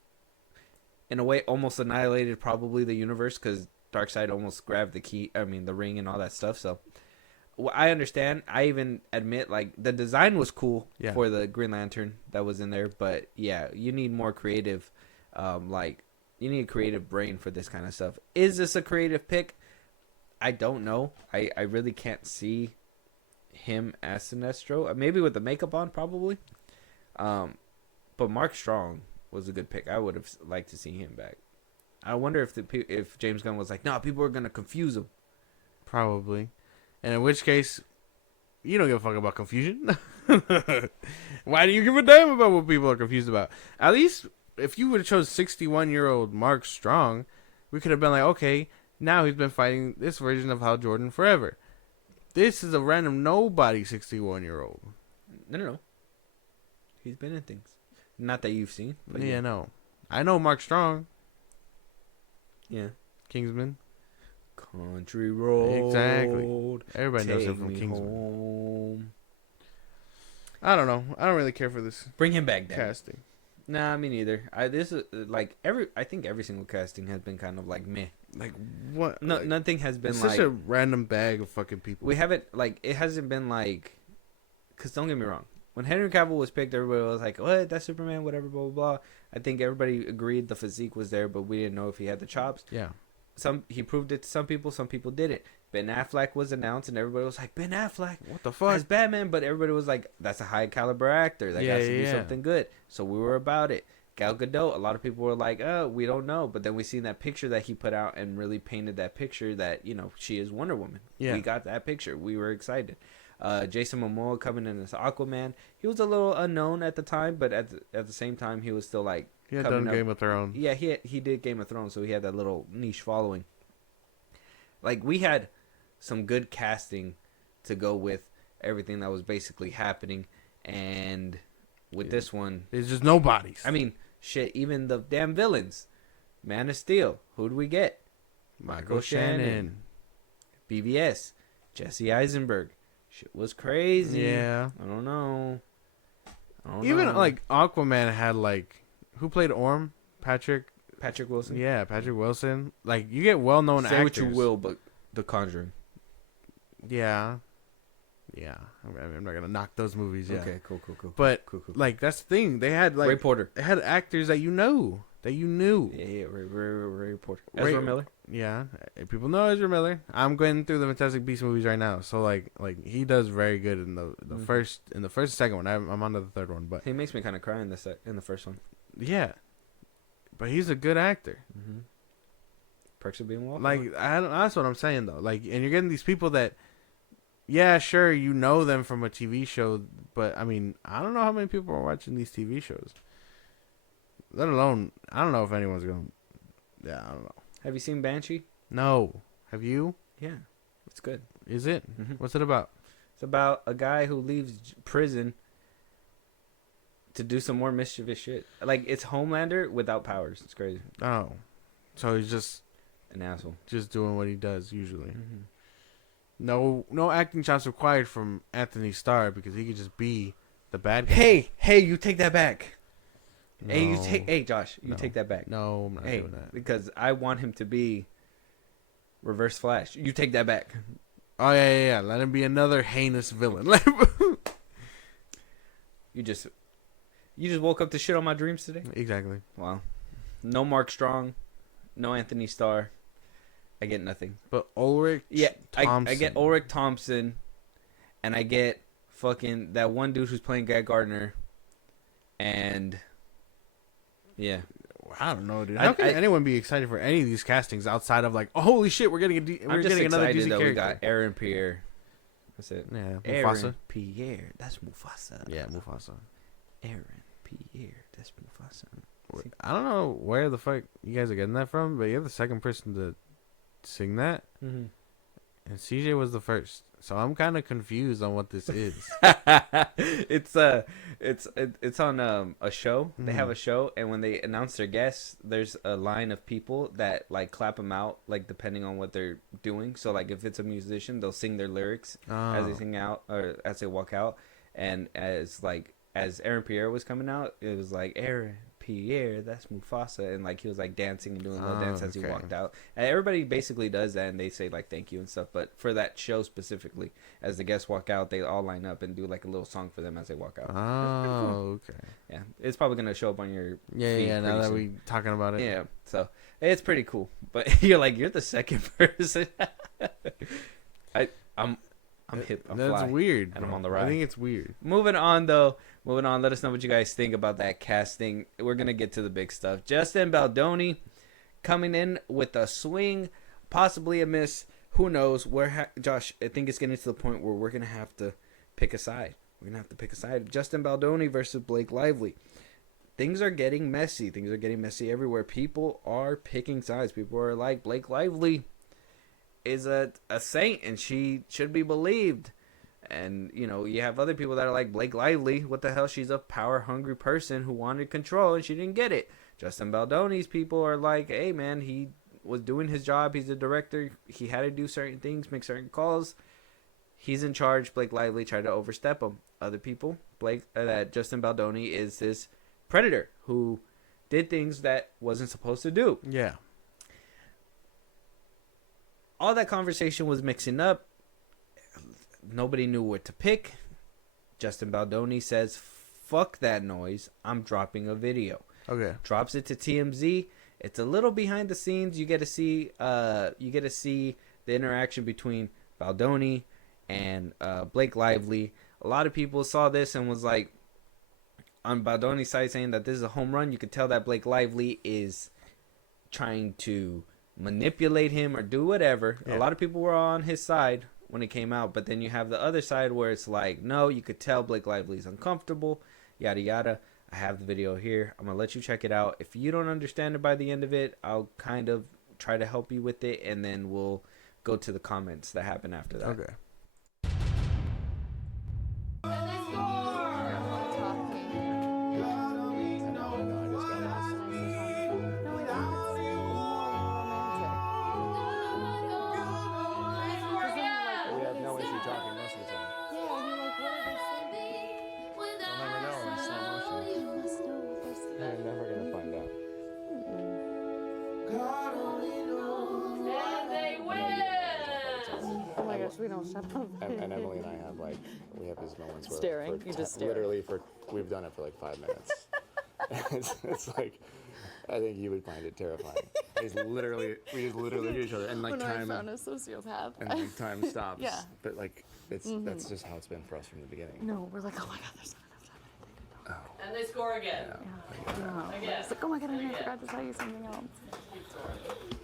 in a way, almost annihilated probably the universe because Darkseid almost grabbed the ring and all that stuff. So well, I understand. I even admit, like, the design was cool for the Green Lantern that was in there. But, yeah, you need more creative, you need a creative brain for this kind of stuff. Is this a creative pick? I don't know. I really can't see him as Sinestro. Maybe with the makeup on, probably. But Mark Strong was a good pick. I would have liked to see him back. I wonder if James Gunn was like, no, people are gonna confuse him. Probably, and in which case, you don't give a fuck about confusion. Why do you give a damn about what people are confused about? At least if you would have chose 61-year-old Mark Strong, we could have been like, okay, now he's been fighting this version of Hal Jordan forever. This is a random nobody 61-year-old. No. He's been in things. Not that you've seen. But yeah, no. I know Mark Strong. Yeah. Kingsman. Country Road. Exactly. Everybody knows him from Kingsman. Home. I don't know. I don't really care for this. Bring him back, Dan. Casting. Nah, me neither. This is like I think every single casting has been kind of like meh. Like what? No, like, nothing has been it's like such a random bag of fucking people. We haven't like it hasn't been like. Cause don't get me wrong. When Henry Cavill was picked, everybody was like, "What? That's Superman? Whatever, blah blah blah." I think everybody agreed the physique was there, but we didn't know if he had the chops. Yeah. He proved it to some people didn't. Ben Affleck was announced, and everybody was like, "Ben Affleck, what the fuck?" as Batman," but everybody was like, "That's a high caliber actor. That has to do something good." So we were about it. Gal Gadot, a lot of people were like, "Oh, we don't know," but then we seen that picture that he put out and really painted that picture that she is Wonder Woman. Yeah. We got that picture. We were excited. Jason Momoa coming in as Aquaman. He was a little unknown at the time, but at the same time, he was still like he had done Game of Thrones. Yeah, he did Game of Thrones, so he had that little niche following. Like we had some good casting to go with everything that was basically happening, and with this one, it's just nobodies. I mean, shit, even the damn villains. Man of Steel. Who do we get? Michael Shannon. BVS. Jesse Eisenberg. Shit was crazy. Yeah. I don't know. Even like Aquaman had like who played Orm? Patrick Wilson. Yeah, Patrick Wilson. Like you get well-known actors. Say what you will, but The Conjuring. Yeah. I'm not gonna knock those movies. Yeah. Okay, cool. But cool. like that's the thing. They had like Ray Porter. They had actors that you knew. Yeah, Ray Porter. Ezra Miller. Yeah, people know Ezra Miller. I'm going through the Fantastic Beasts movies right now, so like he does very good in the first and second one. I'm on to the third one, but he makes me kind of cry in the first one. Yeah, but he's a good actor. Mm-hmm. Perks of being Walt. Like that's what I'm saying though. Like, and you're getting these people that, yeah, sure, you know them from a TV show, but I mean, I don't know how many people are watching these TV shows. Let alone, I don't know if anyone's going. Yeah, I don't know. Have you seen Banshee? No. Have you? Yeah, it's good. Is it? Mm-hmm. What's it about? It's about a guy who leaves prison to do some more mischievous shit. Like it's Homelander without powers. It's crazy. Oh, so he's just an asshole, just doing what he does usually. Mm-hmm. No acting chops required from Anthony Starr because he could just be the bad guy. Hey, you take that back. No. Hey, Josh, you take that back. No, I'm not doing that. Because I want him to be Reverse Flash. You take that back. Oh, yeah. Let him be another heinous villain. You just woke up to shit on my dreams today? Exactly. Wow. No Mark Strong. No Anthony Starr. I get nothing. But Ulrich Thompson. I get Ulrich Thompson. And I get fucking that one dude who's playing Guy Gardner. And... yeah. I don't know, dude. How can anyone be excited for any of these castings outside of like, oh, holy shit, we're getting another DC character? We got Aaron Pierre. That's it. Yeah, Mufasa. Aaron Pierre. That's Mufasa. Yeah, Mufasa. Aaron Pierre. That's Mufasa. I don't know where the fuck you guys are getting that from, but you're the second person to sing that. Mm-hmm. And CJ was the first. So I'm kind of confused on what this is. It's on a show. They have a show, and when they announce their guests, there's a line of people that like clap them out, like depending on what they're doing. So like if it's a musician, they'll sing their lyrics as they sing out or as they walk out. And as Aaron Pierre was coming out, it was like Aaron Pierre, that's Mufasa, and like he was like dancing and doing a little dance as he walked out. And everybody basically does that, and they say like thank you and stuff. But for that show specifically, as the guests walk out, they all line up and do like a little song for them as they walk out. Oh, okay. Yeah, it's probably gonna show up on your feed now that we talking about it. Yeah, so it's pretty cool. But you're the second person. I'm hip. That's fly, weird. And I'm on the ride. I think it's weird. Moving on, though. Let us know what you guys think about that casting. We're going to get to the big stuff. Justin Baldoni coming in with a swing, possibly a miss. Who knows? Josh, I think it's getting to the point where we're going to have to pick a side. We're going to have to pick a side. Justin Baldoni versus Blake Lively. Things are getting messy. Things are getting messy everywhere. People are picking sides. People are like, Blake Lively is a saint and she should be believed. And you have other people that are like, Blake Lively, what the hell, she's a power hungry person who wanted control and she didn't get it. Justin Baldoni's people are like, hey man, he was doing his job, he's a director, he had to do certain things, make certain calls, he's in charge. Blake Lively tried to overstep him. Other people, that Justin Baldoni is this predator who did things that wasn't supposed to do. Yeah. All that conversation was mixing up. Nobody knew what to pick. Justin Baldoni says, fuck that noise. I'm dropping a video. Okay. Drops it to TMZ. It's a little behind the scenes. You get to see the interaction between Baldoni and Blake Lively. A lot of people saw this and was like, on Baldoni's side, saying that this is a home run. You could tell that Blake Lively is trying to manipulate him or do whatever. Yeah. A lot of people were on his side when it came out, but then you have the other side where it's like, no, you could tell Blake Lively's uncomfortable, yada yada. I have the video here. I'm gonna let you check it out. If you don't understand it by the end of it, I'll kind of try to help you with it, and then we'll go to the comments that happen after that. Okay. We don't shut up. And Emily and I have we have these moments where staring. You just stare. Literally we've done it for 5 minutes. it's like, I think you would find it terrifying. We just literally hear each other and when time. I found a sociopath. And time stops. Yeah. But that's just how it's been for us from the beginning. No, we're like, oh my god, there's not enough time. Oh. And they score again. Yeah. No. It's like, oh my god, I forgot to tell you something else.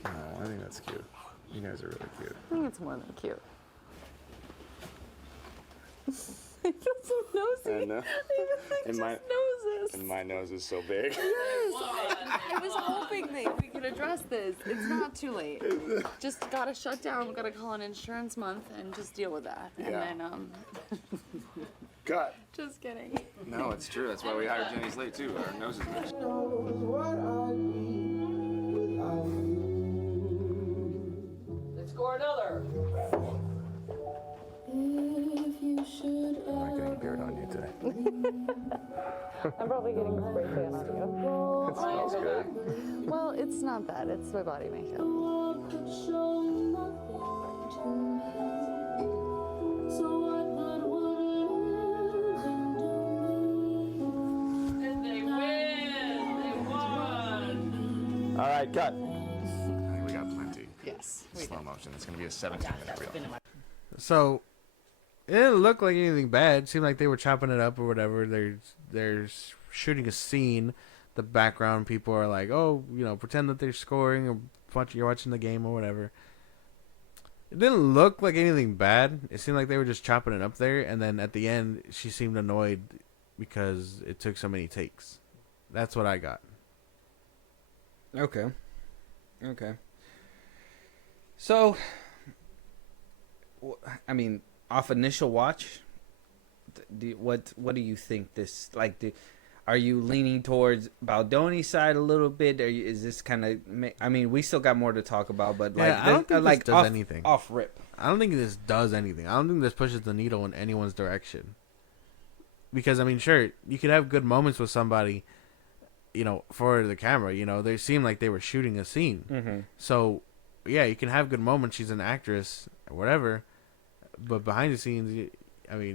No, I think that's cute. You guys are really cute. I think it's more than cute. I feel so nosy. I know. And my noses. And my nose is so big. Yes. I was hoping that we could address this. It's not too late. Just gotta shut down. We gotta call an insurance month and just deal with that. And then Cut. Just kidding. No, it's true. That's why we hired Jenny Slate too. Our noses match. They score another. I'm not getting beard on you today. I'm probably getting spray tan on you. It smells good. Well, it's not that. It's my body makeup. And they win. They won. All right, cut. I think we got plenty. Yes. Slow motion. It's going to be a 17-minute reel. So, it didn't look like anything bad. It seemed like they were chopping it up or whatever. They're shooting a scene. The background people are like, oh, pretend that they're scoring or you're watching the game or whatever. It didn't look like anything bad. It seemed like they were just chopping it up there. And then at the end, she seemed annoyed because it took so many takes. That's what I got. Okay. So, I mean, off initial watch, what do you think this are you leaning towards Baldoni's side a little bit? Is this kind of? I mean, we still got more to talk about, but I don't think this does anything. Off rip. I don't think this does anything. I don't think this pushes the needle in anyone's direction. Because I mean, sure, you could have good moments with somebody, for the camera, they seemed like they were shooting a scene. Mm-hmm. So, yeah, you can have good moments. She's an actress, or whatever. But behind the scenes,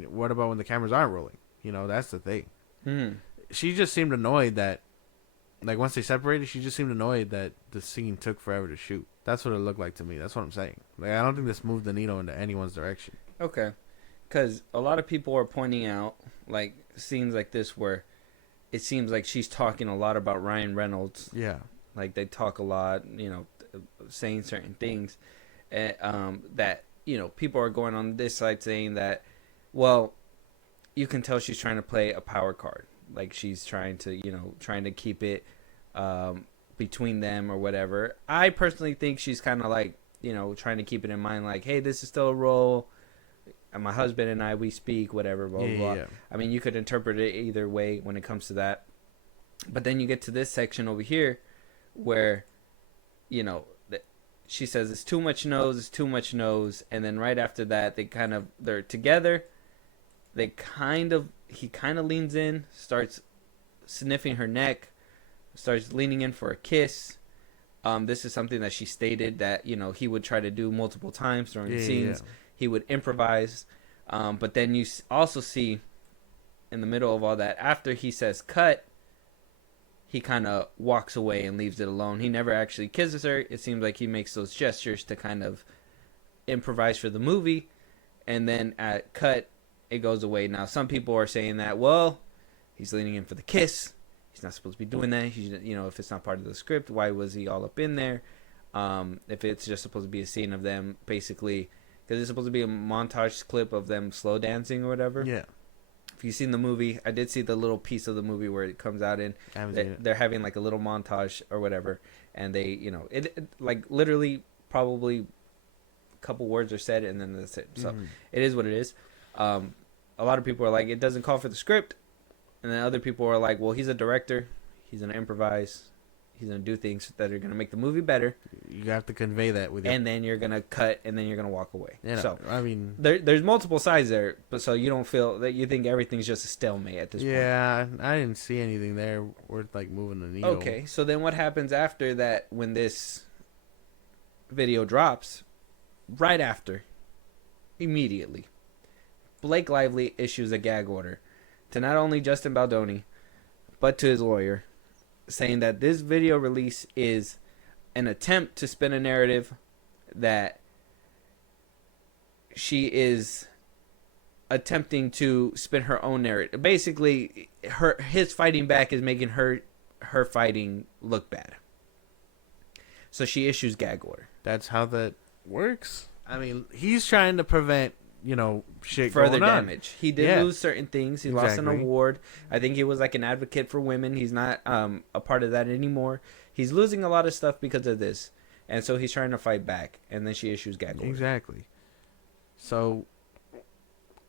what about when the cameras aren't rolling? That's the thing. Mm-hmm. She just seemed annoyed that, like, once they separated, she just seemed annoyed that the scene took forever to shoot. That's what it looked like to me. That's what I'm saying. Like, I don't think this moved the needle into anyone's direction. Okay. Because a lot of people are pointing out, like, scenes like this where it seems like she's talking a lot about Ryan Reynolds. Yeah. Like, they talk a lot, saying certain things. That, people are going on this side saying that, well, you can tell she's trying to play a power card. Like, she's trying to keep it between them or whatever. I personally think she's kind of like, trying to keep it in mind, like, hey, this is still a role. And my husband and I, we speak, whatever, blah, blah, blah. Yeah. You could interpret it either way when it comes to that. But then you get to this section over here where, she says it's too much nose. And then right after that, they're together. He kind of leans in, starts sniffing her neck, starts leaning in for a kiss. This is something that she stated that, he would try to do multiple times during the scenes. Yeah. He would improvise. But then you also see in the middle of all that, after he says cut, he kind of walks away and leaves it alone. He never actually kisses her. It seems like he makes those gestures to kind of improvise for the movie. And then at cut, it goes away. Now, some people are saying that, well, he's leaning in for the kiss. He's not supposed to be doing that. If it's not part of the script, why was he all up in there? If it's just supposed to be a scene of them basically, because it's supposed to be a montage clip of them slow dancing or whatever. Yeah. If you've seen the movie, I did see the little piece of the movie where it comes out in. They're having like a little montage or whatever, and they, it like literally probably a couple words are said and then that's it. So it is what it is. A lot of people are like, it doesn't call for the script, and then other people are like, well, he's a director, he's gonna improvise. He's going to do things that are going to make the movie better. You have to convey that with you. And then you're going to cut, and then you're going to walk away. So, there's multiple sides there, but so you don't feel that you think everything's just a stalemate at this point. Yeah, I didn't see anything there worth, like, moving the needle. Okay, so then what happens after that when this video drops? Right after, immediately, Blake Lively issues a gag order to not only Justin Baldoni, but to his lawyer, saying that this video release is an attempt to spin a narrative that she is attempting to spin her own narrative. Basically, his fighting back is making her fighting look bad. So she issues gag order. That's how that works. He's trying to prevent shit further going on. damage. He did lose certain things. He lost an award. I think he was like an advocate for women. He's not a part of that anymore. He's losing a lot of stuff because of this, and so he's trying to fight back. And then she issues gag order. Exactly. So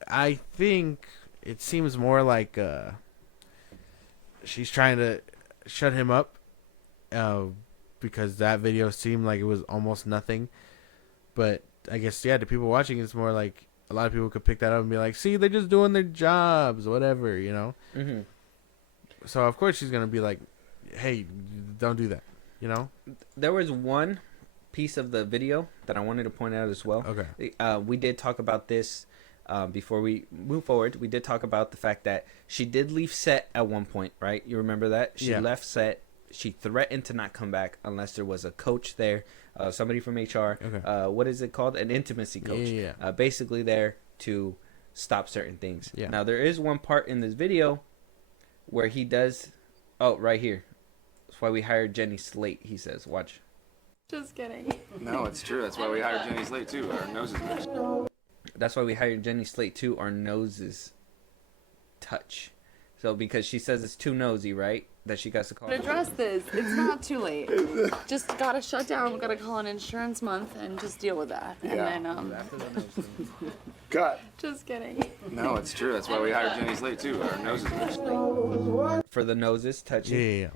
I think it seems more like she's trying to shut him up because that video seemed like it was almost nothing. But I guess the people watching it's more like a lot of people could pick that up and be like, see, they're just doing their jobs, whatever, Mm-hmm. So, of course, she's going to be like, hey, don't do that, There was one piece of the video that I wanted to point out as well. Okay. We did talk about this before we move forward. We did talk about the fact that she did leave set at one point, right? You remember that? She left set. She threatened to not come back unless there was a coach there. Somebody from HR. Okay. What is it called? An intimacy coach. Yeah. Basically there to stop certain things. Yeah. Now, there is one part in this video where he does... Oh, right here. That's why we hired Jenny Slate, he says. Watch. Just kidding. No, it's true. That's why we hired Jenny Slate, too. Our noses match. That's why we hired Jenny Slate, too. Our noses touch. So, because she says it's too nosy, right? That she got to call. Address this. It's not too late. Just gotta shut down. We gotta call an insurance month and just deal with that. Yeah. And then Cut. Just kidding. No, it's true. That's why we hired Jenny Slate, too. Our noses match. For the noses touching. Yeah.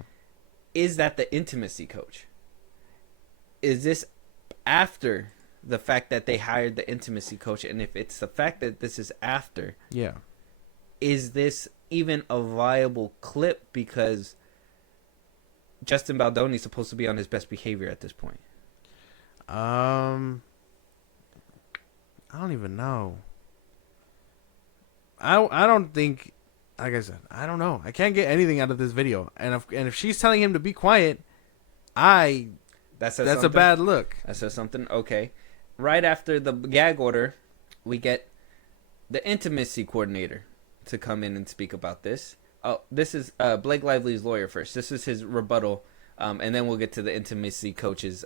Is that the intimacy coach? Is this after the fact that they hired the intimacy coach? And if it's the fact that this is after, Yeah. is this even a viable clip? Because Justin Baldoni supposed to be on his best behavior at this point? I don't even know. I don't think, like I said, I don't know. I can't get anything out of this video. And if she's telling him to be quiet, that's a bad look. That says something. Okay. Right after the gag order, we get the intimacy coordinator to come in and speak about this. Oh, this is Blake Lively's lawyer first. This is his rebuttal, and then we'll get to the intimacy coach's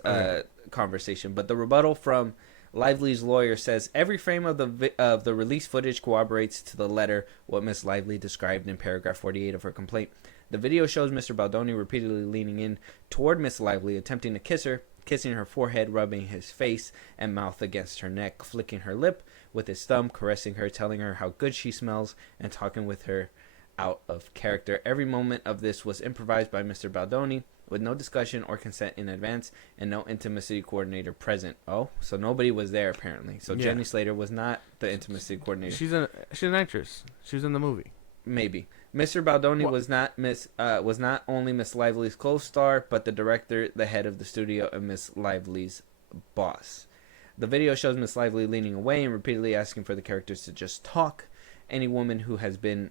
conversation. But the rebuttal from Lively's lawyer says every frame of the release footage corroborates to the letter what Miss Lively described in paragraph 48 of her complaint. The video shows Mr. Baldoni repeatedly leaning in toward Miss Lively, attempting to kiss her, kissing her forehead, rubbing his face and mouth against her neck, flicking her lip with his thumb, caressing her, telling her how good she smells, and talking with her out of character. Every moment of this was improvised by Mr. Baldoni, with no discussion or consent in advance, and no intimacy coordinator present. Oh, so nobody was there apparently. So yeah. Jenny Slater was not the intimacy coordinator. She's an actress. She was in the movie. Maybe. Mr. Baldoni was not only Miss Lively's co-star, but the director, the head of the studio, and Miss Lively's boss. The video shows Miss Lively leaning away and repeatedly asking for the characters to just talk. Any woman who has been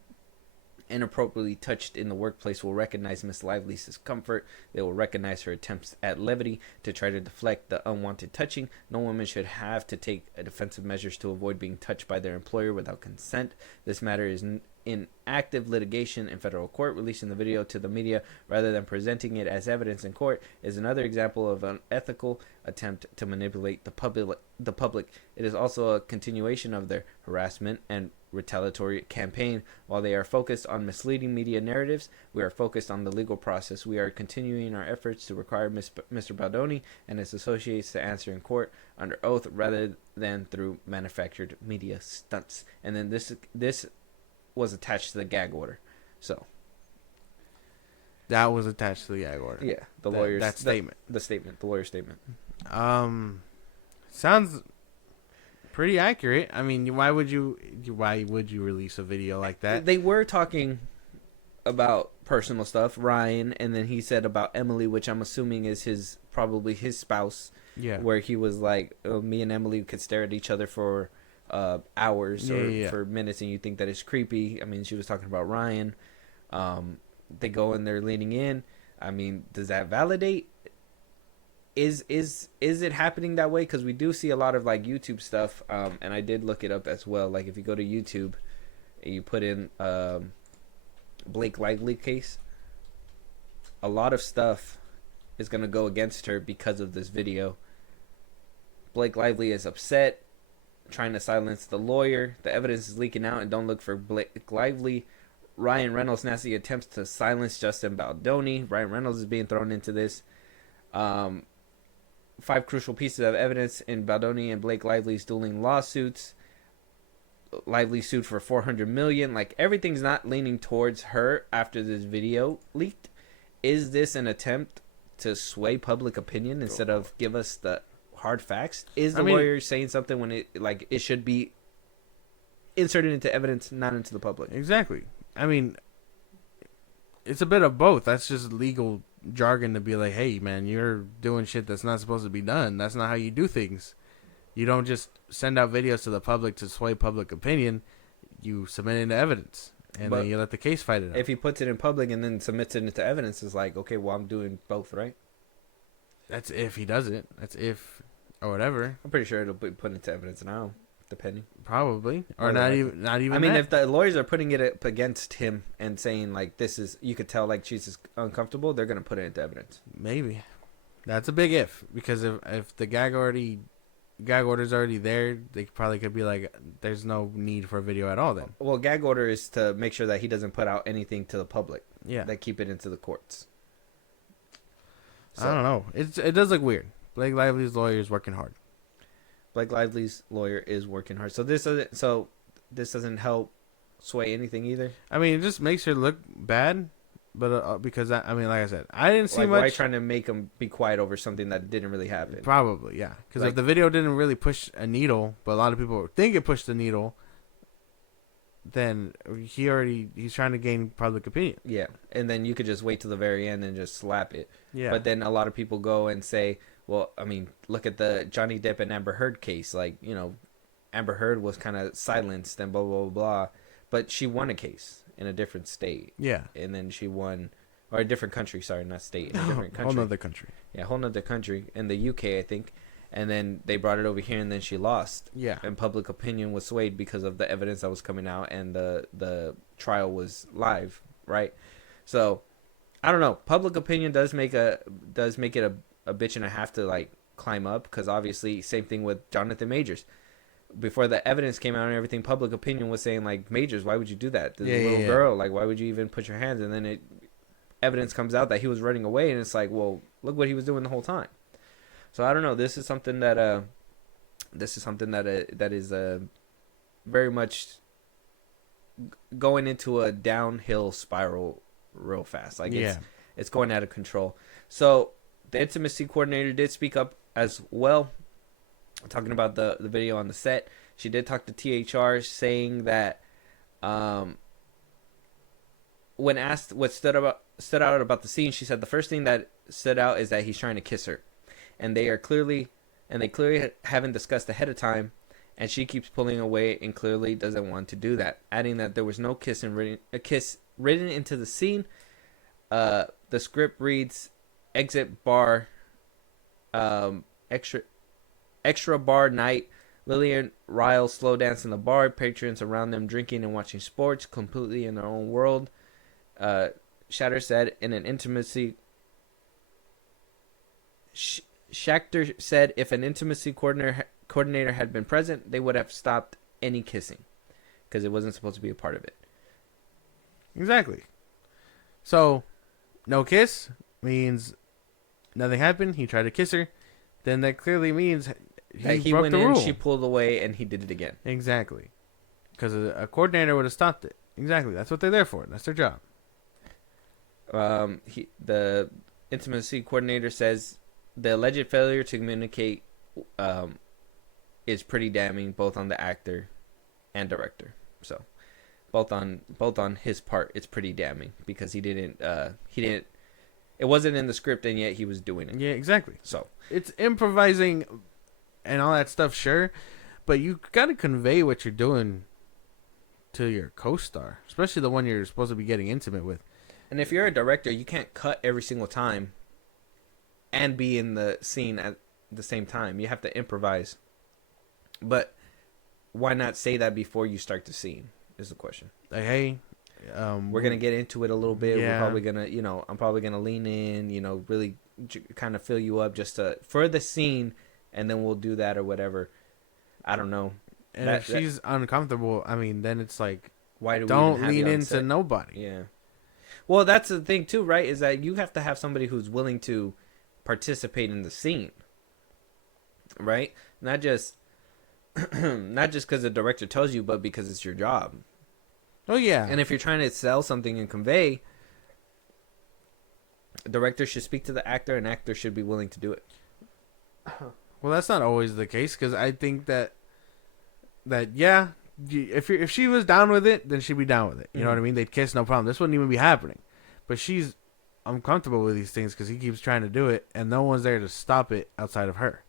inappropriately touched in the workplace will recognize Miss Lively's discomfort. They will recognize her attempts at levity to try to deflect the unwanted touching. No woman should have to take defensive measures to avoid being touched by their employer without consent. This matter is in active litigation in federal court. Releasing the video to the media rather than presenting it as evidence in court is another example of an ethical attempt to manipulate the public. It is also a continuation of their harassment and retaliatory campaign. While they are focused on misleading media narratives, we are focused on the legal process. We are continuing our efforts to require Mr. Baldoni and his associates to answer in court under oath rather than through manufactured media stunts. And then this was attached to the gag order. So that was attached to the gag order. Yeah, the lawyer's statement. The statement, the lawyer's statement. Sounds pretty accurate. I mean, why would you release a video like that? They were talking about personal stuff, Ryan, and then he said about Emily, which I'm assuming is probably his spouse. Yeah. Where he was like, me and Emily could stare at each other for hours or for minutes, and you think that it's creepy. I mean, she was talking about Ryan. They go and they're leaning in. I mean, does that validate? Is it happening that way? Because we do see a lot of like YouTube stuff, and I did look it up as well. Like if you go to YouTube and you put in Blake Lively case, a lot of stuff is gonna go against her because of this video. Blake Lively is upset, trying to silence the lawyer. The evidence is leaking out, and don't look for Blake Lively. Ryan Reynolds' nasty attempts to silence Justin Baldoni. Ryan Reynolds is being thrown into this. 5 crucial pieces of evidence in Baldoni and Blake Lively's dueling lawsuits. Lively sued for $400 million. Like, everything's not leaning towards her after this video leaked. Is this an attempt to sway public opinion instead of give us the hard facts? Is the lawyer saying something when it should be inserted into evidence, not into the public? Exactly. I mean, it's a bit of both. That's just legal jargon to be like, hey, man, you're doing shit that's not supposed to be done. That's not how you do things. You don't just send out videos to the public to sway public opinion. You submit it into evidence, and then you let the case fight it out. If he puts it in public and then submits it into evidence, it's like, okay, well, I'm doing both, right? That's if he does it. That's if, or whatever. I'm pretty sure it'll be put into evidence now, depending. Probably, or not even. I mean, if the lawyers are putting it up against him and saying like this is, you could tell like she's uncomfortable, they're gonna put it into evidence. Maybe, that's a big if, because if the gag order's already there, they probably could be like, there's no need for a video at all then. Well, gag order is to make sure that he doesn't put out anything to the public. Yeah, that keep it into the courts. So, I don't know. It does look weird. Blake Lively's lawyer is working hard. Blake Lively's lawyer is working hard. So this doesn't help sway anything either. I mean, it just makes her look bad, but because like I said, I didn't see like, much. Why trying to make him be quiet over something that didn't really happen? Probably, yeah. Because if the video didn't really push a needle, but a lot of people think it pushed the needle, then he's trying to gain public opinion. Yeah, and then you could just wait till the very end and just slap it. Yeah. But then a lot of people go and say, well, I mean, look at the Johnny Depp and Amber Heard case. Like, you know, Amber Heard was kind of silenced and blah, blah, blah, blah. But she won a case in a different state. Yeah. And then she won, or a different country, sorry, not state, in a different country. Whole other country. Yeah, whole nother country. In the UK, I think. And then they brought it over here, and then she lost. Yeah. And public opinion was swayed because of the evidence that was coming out, and the trial was live, right? So, I don't know. Public opinion does make it a bitch and a half to like climb up, because obviously, same thing with Jonathan Majors. Before the evidence came out and everything, public opinion was saying like, Majors, why would you do that? This little girl, like, why would you even put your hands? And then evidence comes out that he was running away, and it's like, well, look what he was doing the whole time. So I don't know. This is something that is very much going into a downhill spiral real fast. Like it's going out of control. So the intimacy coordinator did speak up as well, talking about the video on the set. She did talk to THR, saying that when asked what stood out about the scene, she said the first thing that stood out is that he's trying to kiss her. And they clearly haven't discussed ahead of time, and she keeps pulling away and clearly doesn't want to do that. Adding that there was no kiss written into the scene. The script reads, "Exit bar, extra bar night. Lillian Ryle slow dance in the bar. Patrons around them drinking and watching sports, completely in their own world." Shatter said in an intimacy. Schachter said if an intimacy coordinator had been present, they would have stopped any kissing, because it wasn't supposed to be a part of it. Exactly. So, no kiss means nothing happened. He tried to kiss her. Then that clearly means he broke went the in, rule. she pulled away, and he did it again. Exactly. Because a coordinator would have stopped it. Exactly. That's what they're there for. That's their job. The intimacy coordinator says the alleged failure to communicate is pretty damning, both on the actor and director. So, both on his part, it's pretty damning, because he didn't. It wasn't in the script, and yet he was doing it. Yeah, exactly. So it's improvising and all that stuff, sure, but you got to convey what you're doing to your co-star, especially the one you're supposed to be getting intimate with. And if you're a director, you can't cut every single time and be in the scene at the same time. You have to improvise. But why not say that before you start the scene is the question. Like, hey, we're going to get into it a little bit. Yeah. We're probably going to, I'm probably going to lean in, really kind of fill you up just for the scene, and then we'll do that or whatever. I don't know. And if she's uncomfortable, I mean, then it's like, why don't lean into nobody. Yeah. Well, that's the thing too, right? Is that you have to have somebody who's willing to participate in the scene, right? Not just because the director tells you, but because it's your job. Oh yeah. And if you're trying to sell something and convey, the director should speak to the actor, and actor should be willing to do it. Well, that's not always the case, because I think that yeah, if she was down with it, then she'd be down with it. You know what I mean? They'd kiss, no problem. This wouldn't even be happening. But she's uncomfortable with these things because he keeps trying to do it, and no one's there to stop it outside of her.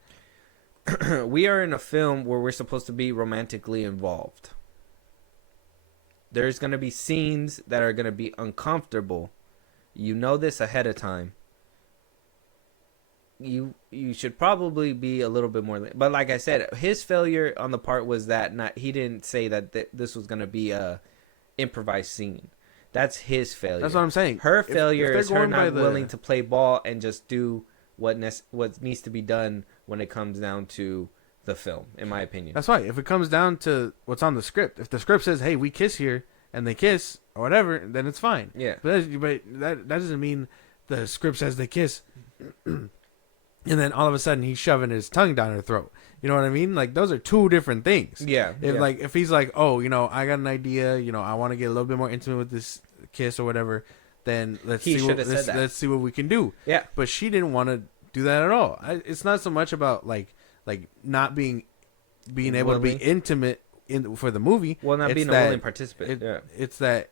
We are in a film where we're supposed to be romantically involved. There's going to be scenes that are going to be uncomfortable. You know this ahead of time. You should probably be a little bit more, but like I said, his failure on the part was that he didn't say that this was going to be a improvised scene. That's his failure. That's what I'm saying. Her failure is her not willing to play ball and just do what needs to be done when it comes down to the film, in my opinion. That's right. If it comes down to what's on the script, if the script says, "Hey, we kiss here," and they kiss or whatever, then it's fine. Yeah. But that doesn't mean the script says they kiss. And then all of a sudden he's shoving his tongue down her throat. You know what I mean? Like, those are two different things. Yeah. If he's like, oh, I got an idea, I want to get a little bit more intimate with this kiss or whatever, then let's see what we can do. Yeah. But she didn't want to do that at all. It's not so much about like not being able to be intimate for the movie. Well, not it's being a that- willing participant. Yeah. It's that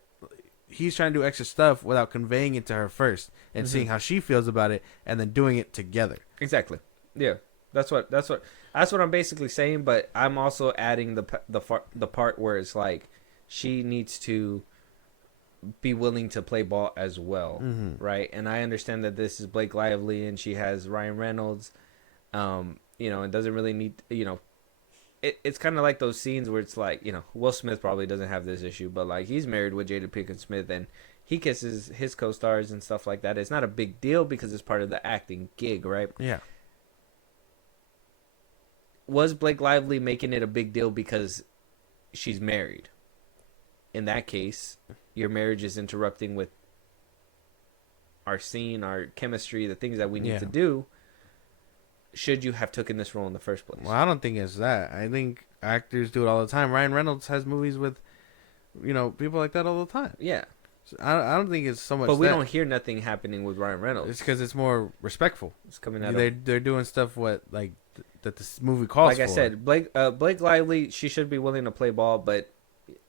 he's trying to do extra stuff without conveying it to her first and Mm-hmm. seeing how she feels about it, and then doing it together. Exactly. Yeah. That's what I'm basically saying. But I'm also adding the part where it's like she needs to be willing to play ball as well, right? And I understand that this is Blake Lively and she has Ryan Reynolds. It doesn't really need, it's kind of like those scenes where it's like, Will Smith probably doesn't have this issue, but like he's married with Jada Pinkett Smith and he kisses his co-stars and stuff like that. It's not a big deal because it's part of the acting gig, right? Yeah. Was Blake Lively making it a big deal because she's married? In that case, your marriage is interrupting with our scene, our chemistry, the things that we need to do. Should you have taken this role in the first place? Well, I don't think it's that. I think actors do it all the time. Ryan Reynolds has movies with, people like that all the time. Yeah. So I don't think it's so much. But we that. don't hear nothing happening with Ryan Reynolds. It's because it's more respectful. It's coming out They're doing stuff that this movie calls for. Like I said, Blake Lively, she should be willing to play ball, but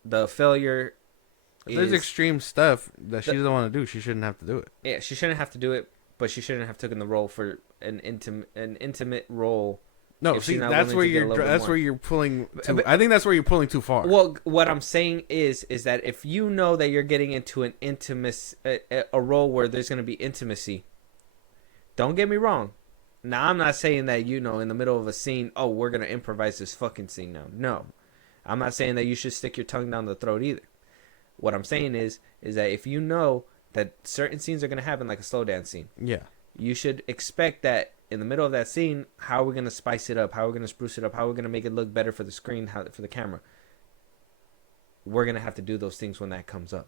the failure If there's extreme stuff that she doesn't want to do, she shouldn't have to do it. Yeah, she shouldn't have to do it, but she shouldn't have taken the role for an intimate role. No, if see, she's not that's willing to get a little bit that's more. where you're pulling. But- I think that's where you're pulling too far. Well, what I'm saying is that if you know that you're getting into an a role where there's going to be intimacy, don't get me wrong. Now, I'm not saying that, in the middle of a scene, oh, we're going to improvise this fucking scene now. No. I'm not saying that you should stick your tongue down the throat either. What I'm saying is that if you know that certain scenes are going to happen, like a slow dance scene, yeah, you should expect that in the middle of that scene, how are we going to spice it up? How are we going to spruce it up? How are we going to make it look better for the screen, for the camera? We're going to have to do those things when that comes up.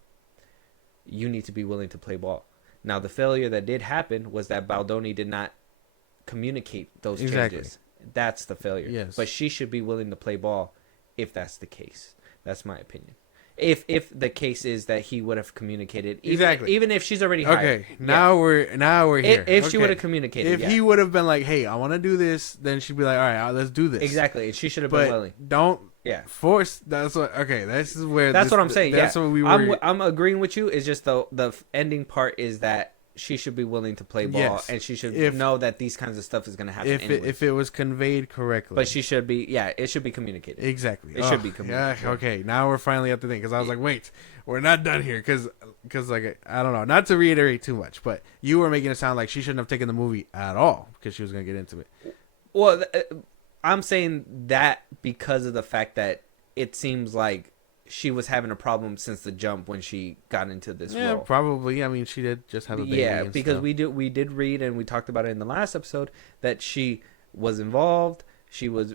You need to be willing to play ball. Now, the failure that did happen was that Baldoni did not communicate those changes. That's the failure. Yes. But she should be willing to play ball if that's the case. That's my opinion. If the case is that he would have communicated, even if she's already hired. Okay, now we're here. If she would have communicated, if he would have been like, "Hey, I want to do this," then she'd be like, "All right, let's do this." Exactly, and she should have been But willing. don't Yeah. force. That's what. Okay, this is where. That's what I'm saying. That's Yeah, what we were. I'm agreeing with you. It's just the ending part is that she should be willing to play ball, Yes. and she should If- know that these kinds of stuff is going to happen. if it was conveyed correctly. But she should be. Yeah, it should be communicated. Exactly. It should be communicated. Yeah, okay, now we're finally at the thing because I was like, wait, we're not done here because like I don't know, not to reiterate too much, but you were making it sound like she shouldn't have taken the movie at all because she was gonna get into it. Well, I'm saying that because of the fact that it seems like she was having a problem since the jump when she got into this Yeah, role. probably. I mean, she did just have a baby. Yeah, and because stuff. we did read and we talked about it in the last episode that she was involved. She was,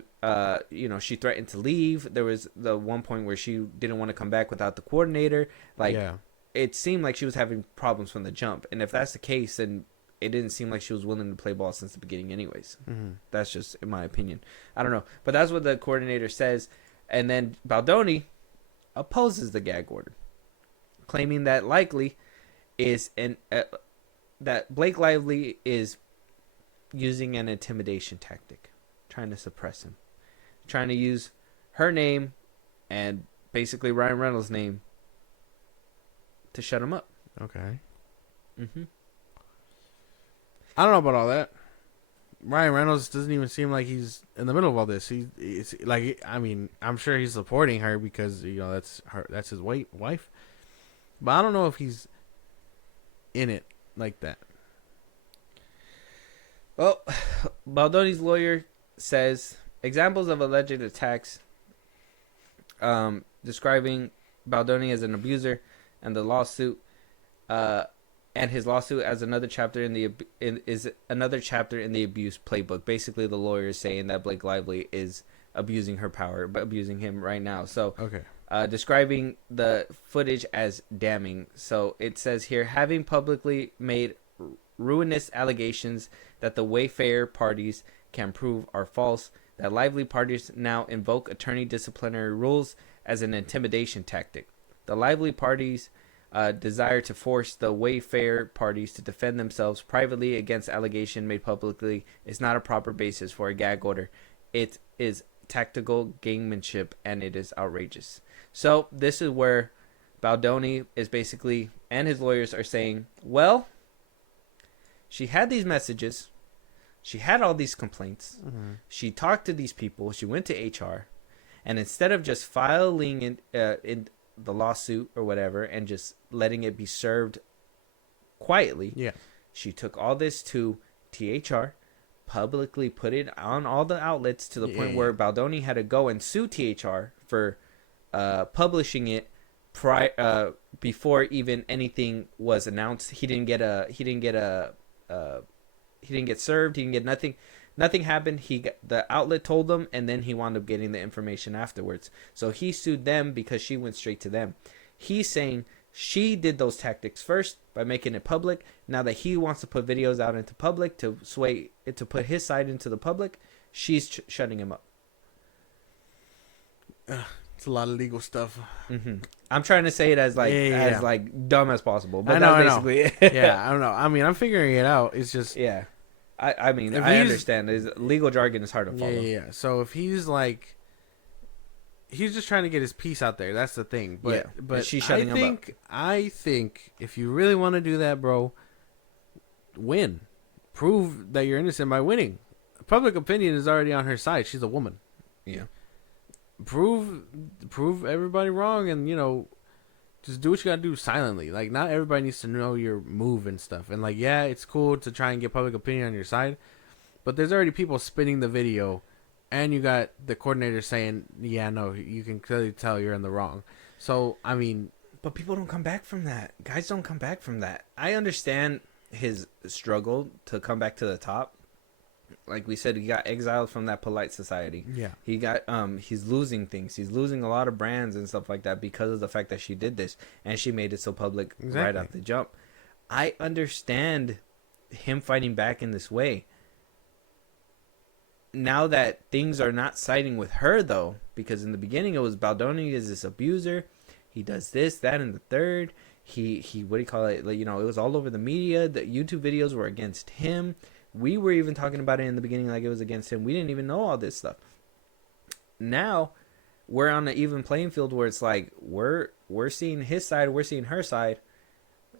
she threatened to leave. There was the one point where she didn't want to come back without the coordinator. Like, yeah. it seemed like she was having problems from the jump. And if that's the case, then it didn't seem like she was willing to play ball since the beginning anyways. Mm-hmm. That's just in my opinion. I don't know. But that's what the coordinator says. And then Baldoni opposes the gag order, claiming that likely is that Blake Lively is using an intimidation tactic, trying to suppress him, trying to use her name and basically Ryan Reynolds' name to shut him up. Okay. Mm-hmm. I don't know about all that. Ryan Reynolds doesn't even seem like he's in the middle of all this. It's like, I mean, I'm sure he's supporting her because that's his wife. But I don't know if he's in it like that. Well, Baldoni's lawyer says examples of alleged attacks, describing Baldoni as an abuser, and the lawsuit, and his lawsuit as another chapter in the abuse playbook. Basically, the lawyer is saying that Blake Lively is abusing her power, but abusing him right now. So, Okay. Describing the footage as damning. So it says here, having publicly made ruinous allegations that the Wayfair parties can prove are false, that Lively parties now invoke attorney disciplinary rules as an intimidation tactic. The Lively parties desire to force the Wayfair parties to defend themselves privately against allegation made publicly is not a proper basis for a gag order. It is tactical gamemanship, and it is outrageous. So this is where Baldoni is basically, and his lawyers are saying, well, she had these messages, she had all these complaints, she talked to these people, she went to HR, and instead of just filing in the lawsuit or whatever and just letting it be served quietly, she took all this to THR, publicly put it on all the outlets to the point where Baldoni had to go and sue THR for publishing it before even anything was announced. He didn't get served. He didn't get nothing. Nothing happened. The outlet told him, and then he wound up getting the information afterwards. So he sued them because she went straight to them. He's saying she did those tactics first by making it public. Now that he wants to put videos out into public to put his side into the public, she's shutting him up. It's a lot of legal stuff. I'm trying to say it as like dumb as possible, but I know, that's basically it. Yeah, I don't know. I mean, I'm figuring it out. It's just I mean, I understand. Legal jargon is hard to follow. Yeah. So if he's like, he's just trying to get his piece out there. That's the thing. But she's shutting him up. I think if you really want to do that, bro, win. Prove that you're innocent by winning. Public opinion is already on her side. She's a woman. Yeah. Prove everybody wrong, and just do what you gotta do silently. Like, not everybody needs to know your move and stuff. And like, yeah, it's cool to try and get public opinion on your side, but there's already people spinning the video, and you got the coordinator saying, yeah, no, you can clearly tell you're in the wrong. So I mean, but people don't come back from that. Guys don't come back from that. I understand his struggle to come back to the top. Like we said, he got exiled from that polite society. Yeah. He got he's losing things. He's losing a lot of brands and stuff like that because of the fact that she did this and she made it so public right off the jump. I understand him fighting back in this way. Now that things are not siding with her though, because in the beginning it was Baldoni is this abuser. He does this, that, and the third. He what do you call it? Like, it was all over the media. The YouTube videos were against him. We were even talking about it in the beginning like it was against him. We didn't even know all this stuff. Now, we're on an even playing field where it's like we're seeing his side, we're seeing her side.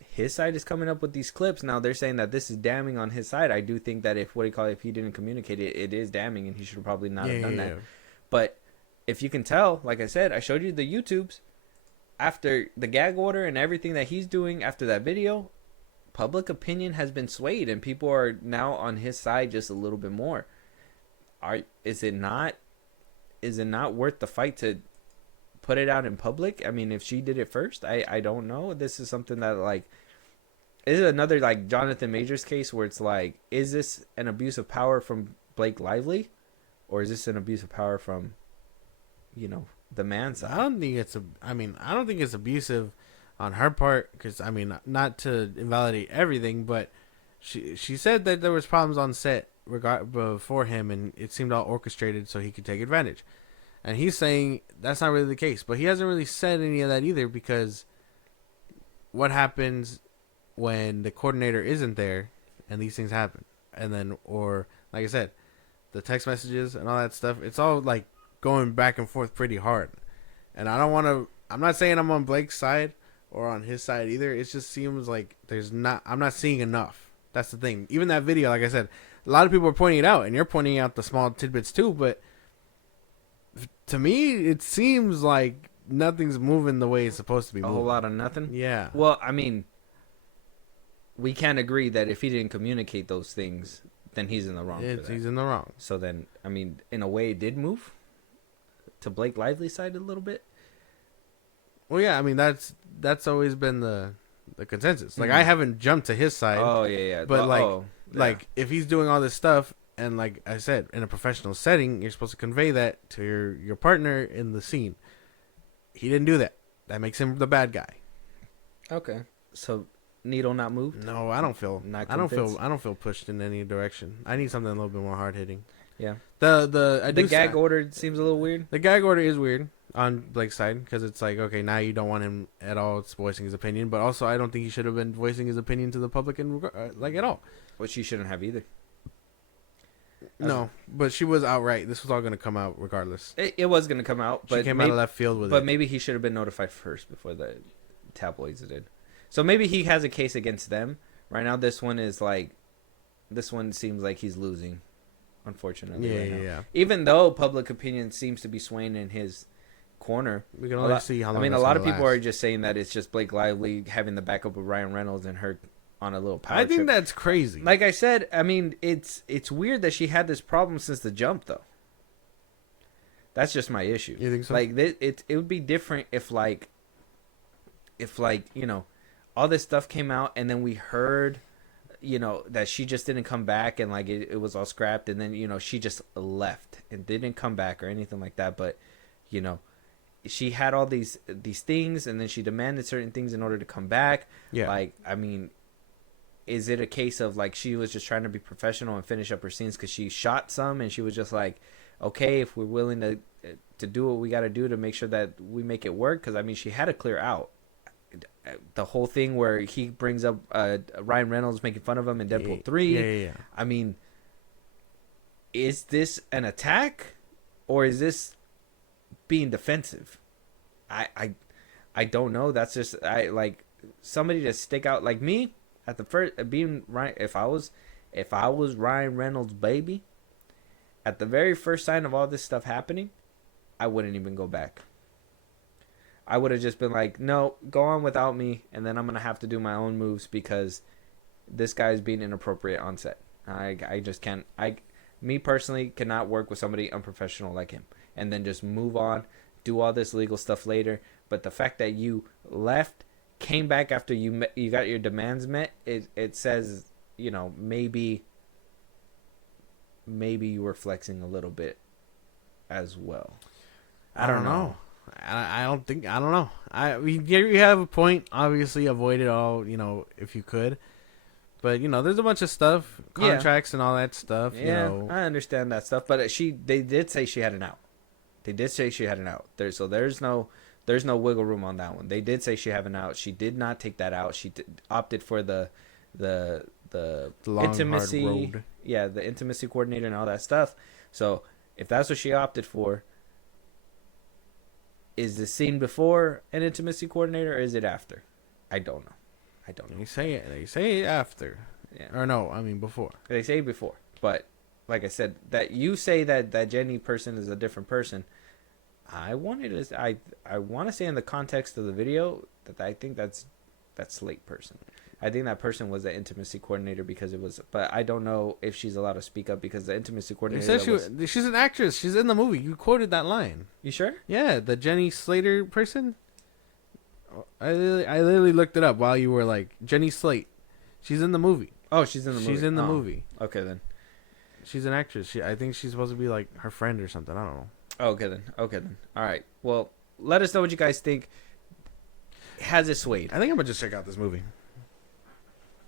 His side is coming up with these clips. Now they're saying that this is damning on his side. I do think that if he didn't communicate it, it is damning, and he should probably not have done that. But if you can tell, like I said, I showed you the YouTubes after the gag order and everything that he's doing after that video. Public opinion has been swayed, and people are now on his side just a little bit more. Is it not worth the fight to put it out in public? I mean, if she did it first, I don't know. This is something that, like, is it another like Jonathan Majors case where it's like, is this an abuse of power from Blake Lively, or is this an abuse of power from, the man's side? I don't think it's abusive on her part, because I mean, not to invalidate everything, but she said that there was problems on set before him, and it seemed all orchestrated so he could take advantage. And he's saying that's not really the case, but he hasn't really said any of that either, because what happens when the coordinator isn't there and these things happen? And then, or like I said, the text messages and all that stuff, it's all like going back and forth pretty hard. And I'm not saying I'm on Blake's side or on his side either. It just seems like I'm not seeing enough. That's the thing. Even that video, like I said, a lot of people are pointing it out, and you're pointing out the small tidbits too, but to me, it seems like nothing's moving the way it's supposed to be moving. A whole lot of nothing? Yeah. Well, I mean, we can't agree that if he didn't communicate those things, then he's in the wrong. He's in the wrong. So then, I mean, in a way, it did move to Blake Lively's side a little bit. Well, yeah, I mean, that's always been the consensus. Like, I haven't jumped to his side. Oh, yeah. But, like, if he's doing all this stuff, and like I said, in a professional setting, you're supposed to convey that to your partner in the scene. He didn't do that. That makes him the bad guy. Okay. So, needle not moved? No, I don't feel. Not I don't feel pushed in any direction. I need something a little bit more hard hitting. Yeah. The gag order seems a little weird. The gag order is weird on Blake's side, because it's like, okay, now you don't want him at all voicing his opinion, but also I don't think he should have been voicing his opinion to the public at all. Which he shouldn't have either. No, but she was outright. This was all gonna come out regardless. It was gonna come out, but She came out of left field with it. But maybe he should have been notified first before the tabloids did. So maybe he has a case against them. Right now, this one seems like he's losing, unfortunately. Yeah. Even though public opinion seems to be swaying in his corner. We can only see how long. I mean, a lot of people are just saying that it's just Blake Lively having the backup of Ryan Reynolds and her on a little power I think trip. that's crazy. Like I said, I mean, it's weird that she had this problem since the jump, though. That's just my issue. You think so? Like, it would be different if all this stuff came out and then we heard, that she just didn't come back and like it was all scrapped and then she just left and didn't come back or anything like that. But she had all these things and then she demanded certain things in order to come back. Yeah. Like, I mean, is it a case of like she was just trying to be professional and finish up her scenes because she shot some and she was just like, okay, if we're willing to do what we got to do to make sure that we make it work? Because I mean, she had to clear out the whole thing where he brings up Ryan Reynolds making fun of him in Deadpool 3. Yeah. I mean, is this an attack or is this being defensive? I don't know. That's just like somebody to stick out like me at the first being right. If I was Ryan Reynolds' baby, at the very first sign of all this stuff happening, I wouldn't even go back. I would have just been like, no, go on without me, and then I'm gonna have to do my own moves because this guy's being inappropriate on set. I just can't. Me personally cannot work with somebody unprofessional like him, and then just move on, do all this legal stuff later. But the fact that you left, came back after you got your demands met, it says maybe you were flexing a little bit as well. I don't know. I don't know. I mean, you have a point. Obviously, avoid it all, if you could. But, there's a bunch of stuff, contracts and all that stuff, Yeah, I understand that stuff. But they did say she had an out. There's no wiggle room on that one. They did say she had an out. She did not take that out. She opted for the long, intimacy. hard road. Yeah, the intimacy coordinator and all that stuff. So if that's what she opted for, is the scene before an intimacy coordinator or is it after? I don't know. They say it after. Yeah. Or no, I mean before. They say before. But like I said, that you say that Jenny person is a different person. I want to say in the context of the video that I think that's Slate person. I think that person was the intimacy coordinator because it was, but I don't know if she's allowed to speak up because the intimacy coordinator. She's an actress. She's in the movie. You quoted that line. You sure? Yeah, the Jenny Slater person. I literally looked it up while you were like Jenny Slate. She's in the movie. Oh, she's in the movie. She's in the movie. Okay then. She's an actress. I think she's supposed to be like her friend or something. I don't know. Okay then. All right. Well, let us know what you guys think. Has it swayed? I think I'm gonna just check out this movie.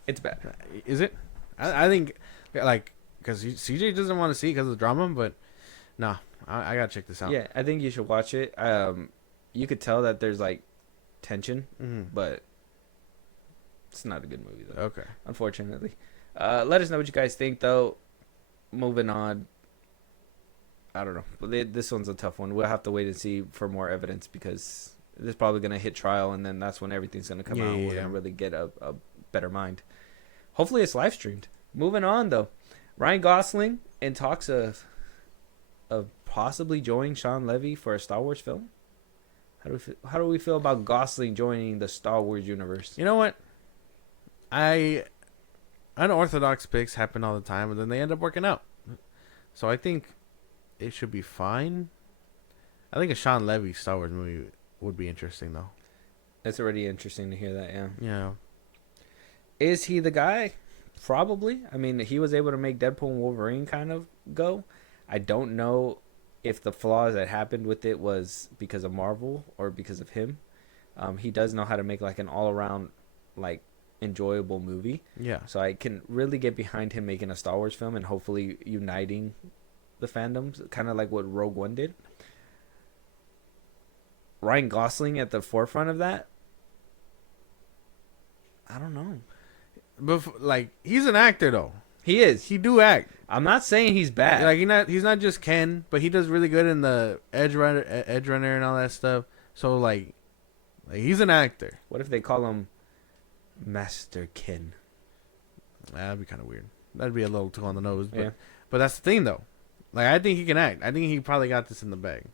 It's bad. Is it? I think, like, because CJ doesn't want to see it because of the drama, but no, I gotta check this out. Yeah, I think you should watch it. You could tell that there's like tension, but it's not a good movie though. Okay. Unfortunately. Let us know what you guys think though. Moving on. I don't know. But this one's a tough one. We'll have to wait and see for more evidence because it's probably gonna hit trial and then that's when everything's gonna come out and we're gonna really get a better mind. Hopefully it's live streamed. Moving on though, Ryan Gosling in talks of possibly joining Sean Levy for a Star Wars film. How do we feel about Gosling joining the Star Wars universe? You know what? Unorthodox picks happen all the time, and then they end up working out. So I think it should be fine. I think a Sean Levy Star Wars movie would be interesting though. It's already interesting to hear that. Yeah. Yeah. Is he the guy? Probably. I mean, he was able to make Deadpool and Wolverine kind of go. I don't know if the flaws that happened with it was because of Marvel or because of him. He does know how to make like an all-around like enjoyable movie. Yeah. So I can really get behind him making a Star Wars film and hopefully uniting the fandoms, kind of like what Rogue One did. Ryan Gosling at the forefront of that? I don't know. But like, he's an actor though. He is. He do act. I'm not saying he's bad. Like he's not just Ken, but he does really good in the Edge Runner and all that stuff. So like he's an actor. What if they call him Master Ken? That'd be kind of weird. That'd be a little too on the nose. But, Yeah. but that's the thing, though. Like, I think he can act. I think he probably got this in the bag.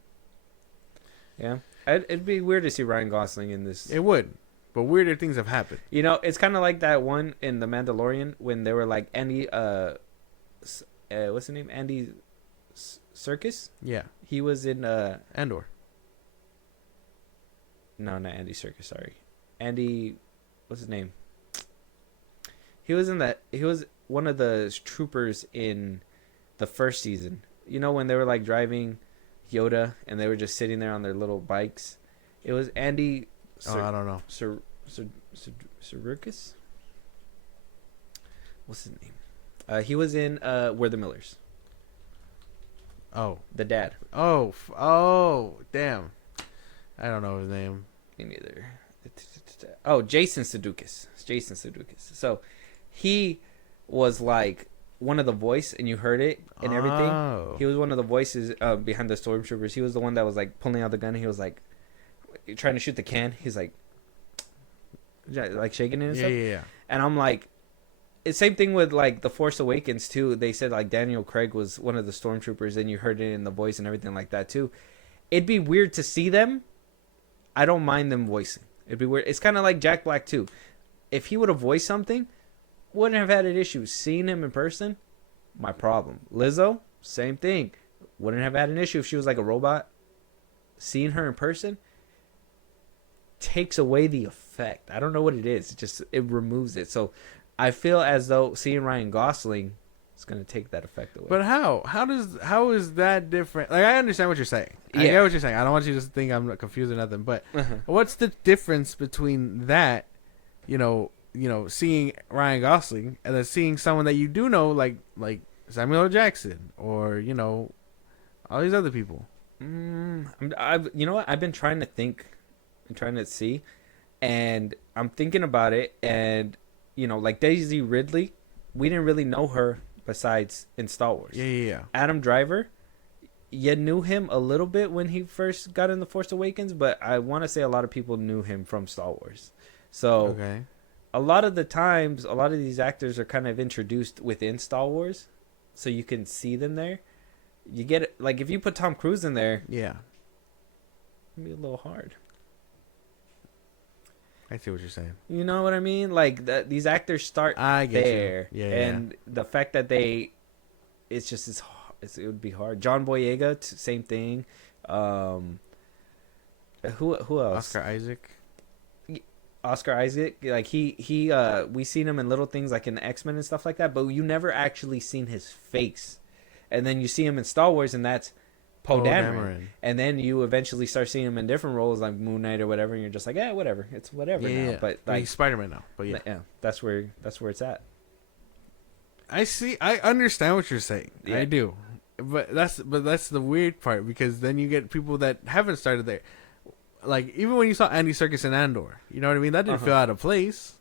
Yeah. It'd be weird to see Ryan Gosling in this. It would. But weirder things have happened. You know, it's kind of like that one in The Mandalorian when they were like, Andy, what's his name? Andy Serkis? Yeah. He was in, Andor. no, not Andy Serkis, sorry. Andy, what's his name? He was one of the troopers in the first season. You know, when they were like driving Yoda and they were just sitting there on their little bikes. It was Andy. I don't know. Serkis. What's his name? He was in We're the Millers. Oh. The dad. Oh, damn. I don't know his name. Me neither. Oh, Jason Sudeikis. So he was like one of the voice, and you heard it and everything. Oh. He was one of the voices behind the stormtroopers. He was the one that was like pulling out the gun. He was like trying to shoot the can. He's like shaking it and stuff. Yeah. And I'm like, it's same thing with like The Force Awakens too. They said like Daniel Craig was one of the stormtroopers, and you heard it in the voice and everything like that too. It'd be weird to see them. I don't mind them voicing. It'd be weird. It's kind of like Jack Black too. If he would have voiced something, wouldn't have had an issue. Seeing him in person, my problem. Lizzo, same thing. Wouldn't have had an issue if she was like a robot. Seeing her in person takes away the effect. I don't know what it is. It removes it. So I feel as though seeing Ryan Gosling is going to take that effect away. But how is that different? Like, I understand what you're saying. I get what you're saying. I don't want you to think I'm confused or nothing. But what's the difference between that, seeing Ryan Gosling and then seeing someone that you do know, like Samuel L. Jackson or all these other people? You know what? I've been trying to think and trying to see, and I'm thinking about it. And like Daisy Ridley, we didn't really know her besides in Star Wars. Yeah. Adam Driver, you knew him a little bit when he first got in The Force Awakens, but I want to say a lot of people knew him from Star Wars. So Okay. a lot of the times, a lot of these actors are kind of introduced within Star Wars, so you can see them there. You get it, like if you put Tom Cruise in there, Yeah. it'd be a little hard. I see what you're saying. You know what I mean? Like these actors start I get there, you. Yeah. and the fact that it would be hard. John Boyega, same thing. Who else? Oscar Isaac, like he we seen him in little things like in the X-Men and stuff like that, but you never actually seen his face. And then you see him in Star Wars, and that's Poe Dameron. And then you eventually start seeing him in different roles like Moon Knight or whatever, and you're just like, yeah, whatever, it's whatever now. Yeah. But He's like Spider-Man now. But yeah, that's where it's at. I understand what you're saying. Yeah. I do. But that's the weird part, because then you get people that haven't started there. Like, even when you saw Andy Serkis in Andor, you know what I mean? That didn't feel out of place.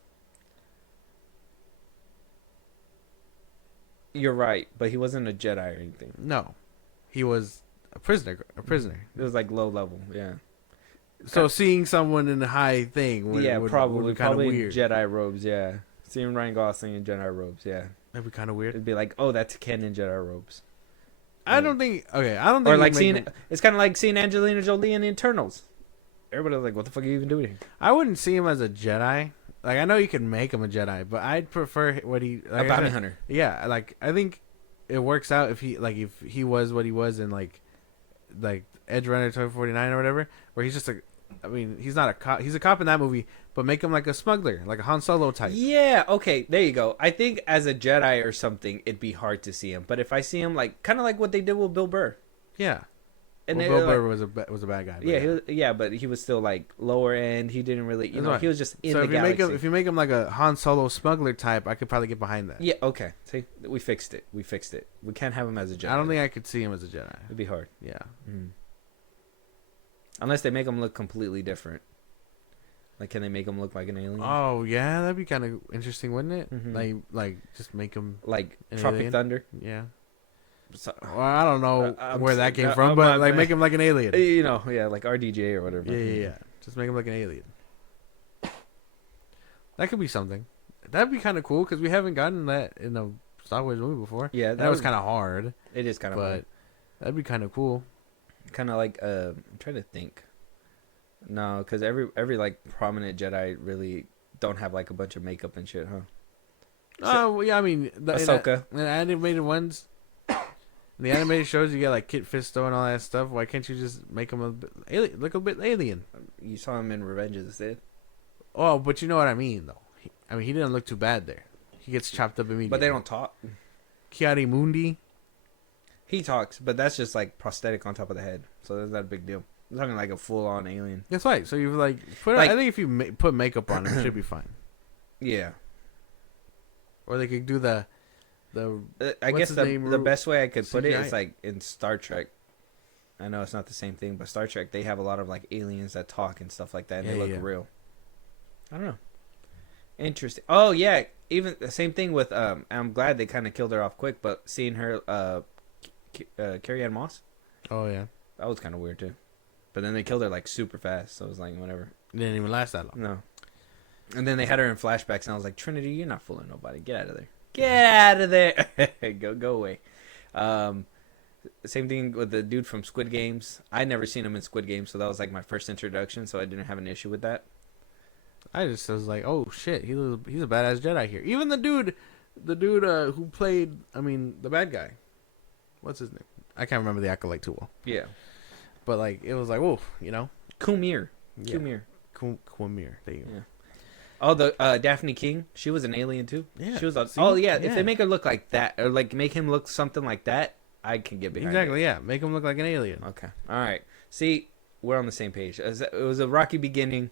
You're right, but he wasn't a Jedi or anything. No. He was a prisoner. It was like low level, yeah. So seeing someone in a high thing would be probably kind of weird. Jedi robes, yeah. Seeing Ryan Gosling in Jedi robes, yeah. That'd be kind of weird. It'd be like, oh, that's Ken in Jedi robes. I don't think. Or like seeing, it's kind of like seeing Angelina Jolie in the Eternals. Everybody's like, what the fuck are you even doing here? I wouldn't see him as a Jedi. Like, I know you can make him a Jedi, but I'd prefer what he like a bounty hunter. Yeah, like I think it works out if he was what he was in like Edge Runner 2049 or whatever, where he's just he's not a cop. He's a cop in that movie, but make him like a smuggler, like a Han Solo type. Yeah, okay, there you go. I think as a Jedi or something, it'd be hard to see him. But if I see him like kind of like what they did with Bill Burr. Yeah. And Bill Burr was a bad guy. Yeah, but he was still like lower end. He didn't really, he was just in the galaxy. If you make him like a Han Solo smuggler type, I could probably get behind that. Yeah, okay. See, we fixed it. We can't have him as a Jedi. I don't think I could see him as a Jedi. It'd be hard. Yeah. Unless they make him look completely different. Like, can they make him look like an alien? Oh yeah, that'd be kind of interesting, wouldn't it? Mhm. Like just make him Like an Tropic alien? Thunder. Yeah. So, Well, I don't know I'm where that s- came no, from, oh, but my like bad. make him like an alien. you know, yeah, like RDJ or whatever. Yeah. Just make him like an alien. That could be something. That'd be kind of cool because we haven't gotten that in a Star Wars movie before. Yeah, That was kind of hard, It is kind of but that'd be kind of cool. kind of like I'm trying to think. No, because every like prominent Jedi really don't have like a bunch of makeup and shit, huh? Oh well, yeah, I mean, Ahsoka. in the animated ones, in the animated shows, you get like Kit Fisto and all that stuff. Why can't you just make him look a bit alien? You saw him in Revenge of the Sith, Oh, but you know what I mean, though. He didn't look too bad there. He gets chopped up immediately. but they don't talk. Kiari Mundi. He talks, but that's just like prosthetic on top of the head, so that's not a big deal. I'm talking like a full-on alien. That's right. So you like put. Like- I think if you put makeup on him, it should be fine. Yeah, Or they could do the. I What's guess his the name? best way I could put it CGI? is like in Star Trek. I know it's not the same thing, but Star Trek they have a lot of like aliens that talk and stuff like that, and they Yeah, look yeah. real. I don't know. Interesting. Oh yeah, even the same thing with I'm glad they kind of killed her off quick, but seeing her Carrie Ann Moss, Oh yeah. that was kind of weird too. But then they killed her like super fast, so it was like whatever. It didn't even last that long. No. And then they had her in flashbacks, and I was like, Trinity, you're not fooling nobody. Get out of there. Get out of there. go away. Same thing with the dude from Squid Games. I'd never seen him in Squid Games, so that was like my first introduction, so I didn't have an issue with that. I just was like, oh shit, he's a badass Jedi here. Even the dude who played, the bad guy. What's his name? I can't remember the acolyte too well. Yeah. But like, it was like, oh, you know, Kumir. Yeah. Kumir. Kumir. There you go. Yeah. Oh, the Daphne King. She was an alien too. Yeah. She was. See? Oh yeah. If Yeah. they make her look like that, or like make him look something like that, I can get behind Exactly. Yeah. Make him look like an alien. it. Okay. All right. See, we're on the same page. It was a rocky beginning.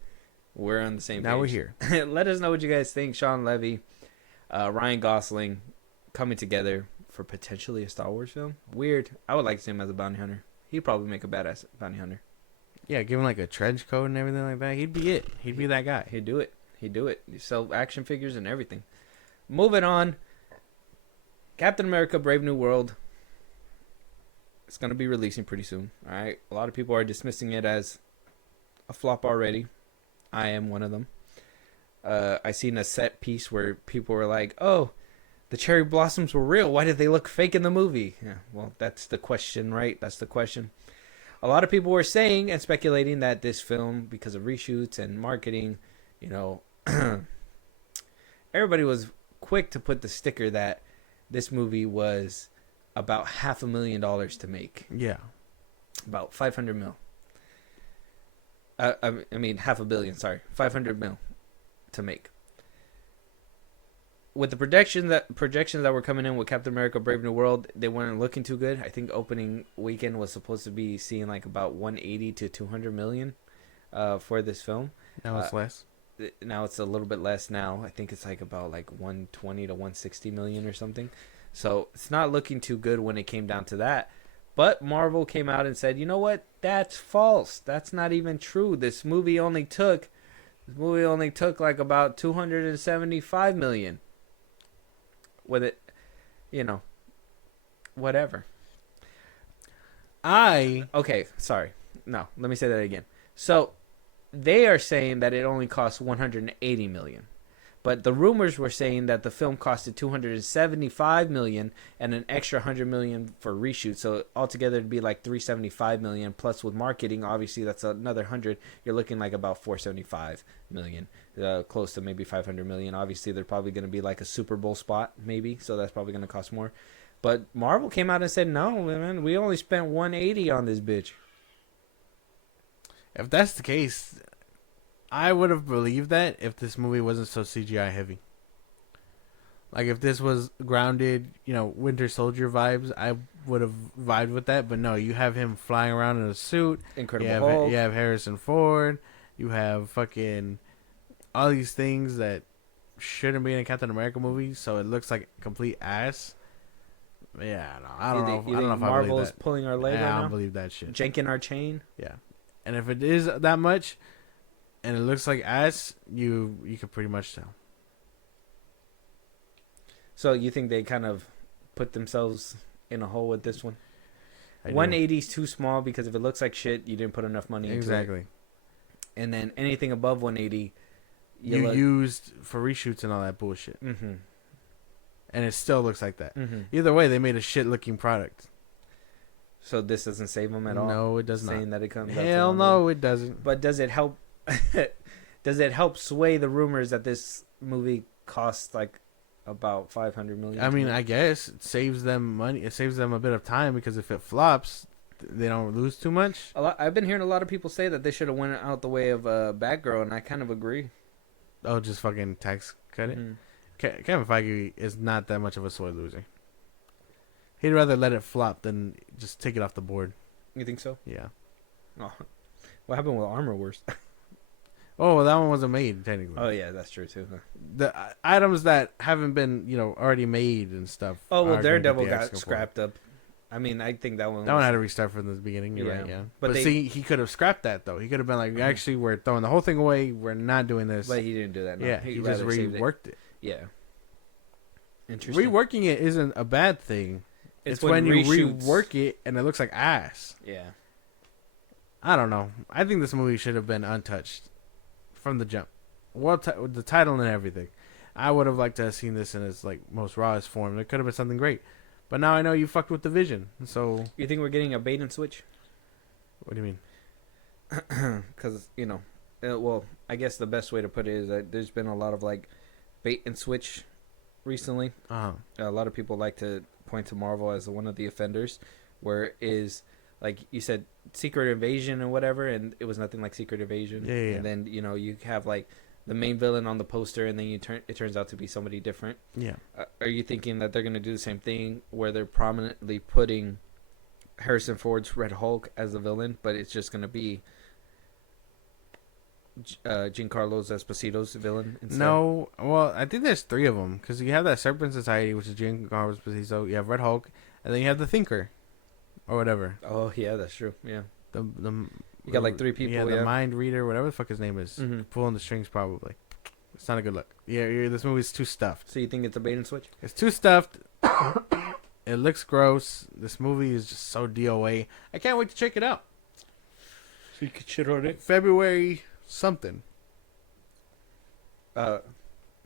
We're on the same page. Now we're here. Let us know what you guys think. Sean Levy, Ryan Gosling, coming together for potentially a Star Wars film. Weird. I would like to see him as a bounty hunter. He'd probably make a badass bounty hunter. Yeah, give him like a trench coat and everything like that. He'd be it. He'd be that guy. He'd do it. He'd do it. He'd sell action figures and everything. Moving on. Captain America: Brave New World. It's gonna be releasing pretty soon. All right. A lot of people are dismissing it as a flop already. I am one of them. I seen a set piece where people were like, "Oh, the cherry blossoms were real. Why did they look fake in the movie?" Yeah, well, that's the question, right? That's the question. A lot of people were saying and speculating that this film, because of reshoots and marketing, you know, everybody was quick to put the sticker that this movie was about $500,000 to make. Yeah. About 500 mil. I mean, $500 million, sorry. 500 mil to make. With the projections that were coming in with Captain America: Brave New World, they weren't looking too good. I think opening weekend was supposed to be seeing like about 180 to 200 million for this film. Now it's less. Now it's a little bit less now. I think it's like about like 120 to 160 million or something. So it's not looking too good when it came down to that. But Marvel came out and said, you know what? That's false. That's not even true. This movie only took like about 275 million. With it, you know, whatever. Okay, sorry. No, let me say that again. So they are saying that it only cost 180 million. But the rumors were saying that the film costed 275 million and an extra 100 million for reshoot. So altogether it'd be like 375 million plus with marketing. Obviously that's another 100. You're looking like about 475 million, close to maybe 500 million. Obviously they're probably going to be like a Super Bowl spot maybe. So that's probably going to cost more. But Marvel came out and said, no, man, we only spent 180 on this bitch. If that's the case, I would have believed that if this movie wasn't so CGI heavy. Like if this was grounded, you know, Winter Soldier vibes, I would have vibed with that. But no, you have him flying around in a suit. Incredible Hulk. You have Harrison Ford. You have fucking all these things that shouldn't be in a Captain America movie, so it looks like complete ass. Yeah, no, I don't know. You I don't know think if I believe Marvel's that. pulling our leg Yeah, I right don't now? believe that shit. Janking our chain? Yeah, and if it is that much, and it looks like ass, you could pretty much tell. So you think they kind of put themselves in a hole with this one? I do. 180 is too small because if it looks like shit, you didn't put enough money into it. Exactly. And then anything above 180, You used for reshoots and all that bullshit. Mm-hmm. And it still looks like that. Mm-hmm. Either way, they made a shit-looking product. So this doesn't save them at all? No, it does not. Saying that it comes out to Hell 180. no, it doesn't. But does it help? Does it help sway the rumors that this movie costs like about $500 million? I mean, I guess it saves them money. It saves them a bit of time because if it flops, they don't lose too much. I've been hearing a lot of people say that they should have went out the way of Batgirl, and I kind of agree. Oh, just fucking tax cut it. Mhm. Kevin Feige is not that much of a soy loser. He'd rather let it flop than just take it off the board. You think so? Yeah. Oh. What happened with Armor Wars? Oh, well, that one wasn't made technically. Oh yeah, that's true too. Huh? The items that haven't been, already made and stuff. Oh well, are gonna get Daredevil the got extra for it. scrapped up. I mean, I think that one. That one had to restart from the beginning. You're Yeah. right, yeah. But But they- see, he could have scrapped that though. He could have been like, actually, we're throwing the whole thing away. We're not doing this. But he didn't do that. No. yeah, he just rather saved reworked it. Yeah. Interesting. Reworking it isn't a bad thing. It's when you reshoots- rework it and it looks like ass. Yeah. I don't know. I think this movie should have been untouched from the jump. With the title and everything. I would have liked to have seen this in its like most rawest form. It could have been something great. But now I know you fucked with the vision. So You think we're getting a bait and switch? what do you mean? Because well, I guess the best way to put it is that there's been a lot of like bait and switch recently. Uh-huh. A lot of people like to point to Marvel as one of the offenders, where is like you said, Secret Invasion and whatever, and it was nothing like Secret Invasion. Yeah. And then you have like the main villain on the poster, and then it turns out to be somebody different. Yeah. Are you thinking that they're gonna do the same thing, where they're prominently putting Harrison Ford's Red Hulk as the villain, but it's just gonna be Giancarlo Esposito's villain instead? No. Well, I think there's 3 of them. Because you have that Serpent Society, which is Giancarlo Esposito. You have Red Hulk. And then you have the Thinker. Or whatever. Oh yeah, that's true. Yeah. The You got like 3 people. Yeah, Yeah. the Mind Reader, whatever the fuck his name is. Mhm. Pulling the strings, probably. It's not a good look. Yeah, this movie's too stuffed. So you think it's a bait and switch? It's too stuffed. It looks gross. This movie is just so DOA. I can't wait to check it out. So you could shit on it. February something. 15th,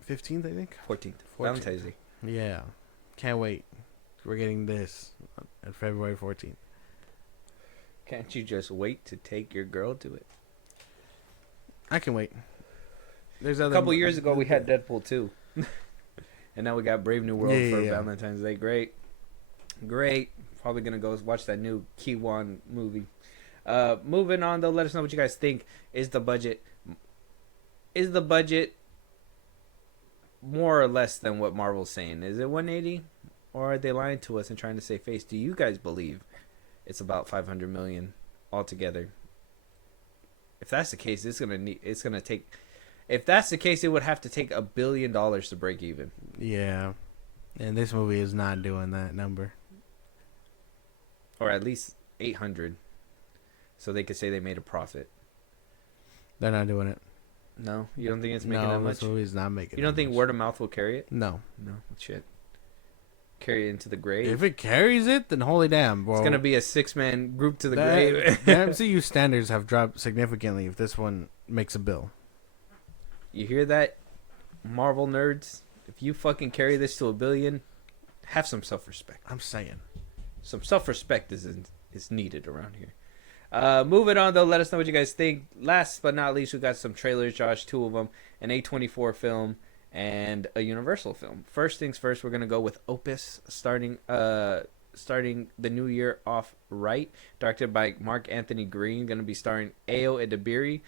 15th, I think. 14th. Valentine's Day. Yeah. Can't wait. We're getting this on February 14th. Can't you just wait to take your girl to it? I can wait. There's A other couple years ago, we had Deadpool 2. And now we got Brave New World Yeah, for yeah. Valentine's Day. Great. Probably going to go watch that new Kiwan movie. Moving on, though, let us know what you guys think. Is the budget more or less than what Marvel's saying? Is it 180? Or are they lying to us and trying to save face? Do you guys believe it's about 500 million altogether? If that's the case, it's gonna take. If that's the case, it would have to take $1 billion to break even. Yeah. And this movie is not doing that number. Or at least 800, so they could say they made a profit. They're not doing it. No, you don't think it's making that No, much? this movie is not making You don't that think much. word of mouth will carry it? No. No, shit. Carry it into the grave. If it carries it, then holy damn, bro. It's gonna be a 6-man group to the the grave. MCU standards have dropped significantly if this one makes a bill. You hear that, Marvel nerds? If you fucking carry this to $1 billion, have some self-respect. I'm saying. Some self-respect is needed around here. Moving on, though, let us know what you guys think. Last but not least, we got some trailers, Josh, 2 of them, an A24 film and a Universal film. First things first, we're gonna go with Opus, starting the new year off right. Directed by Mark Anthony Green, gonna be starring Ayo Edebiri.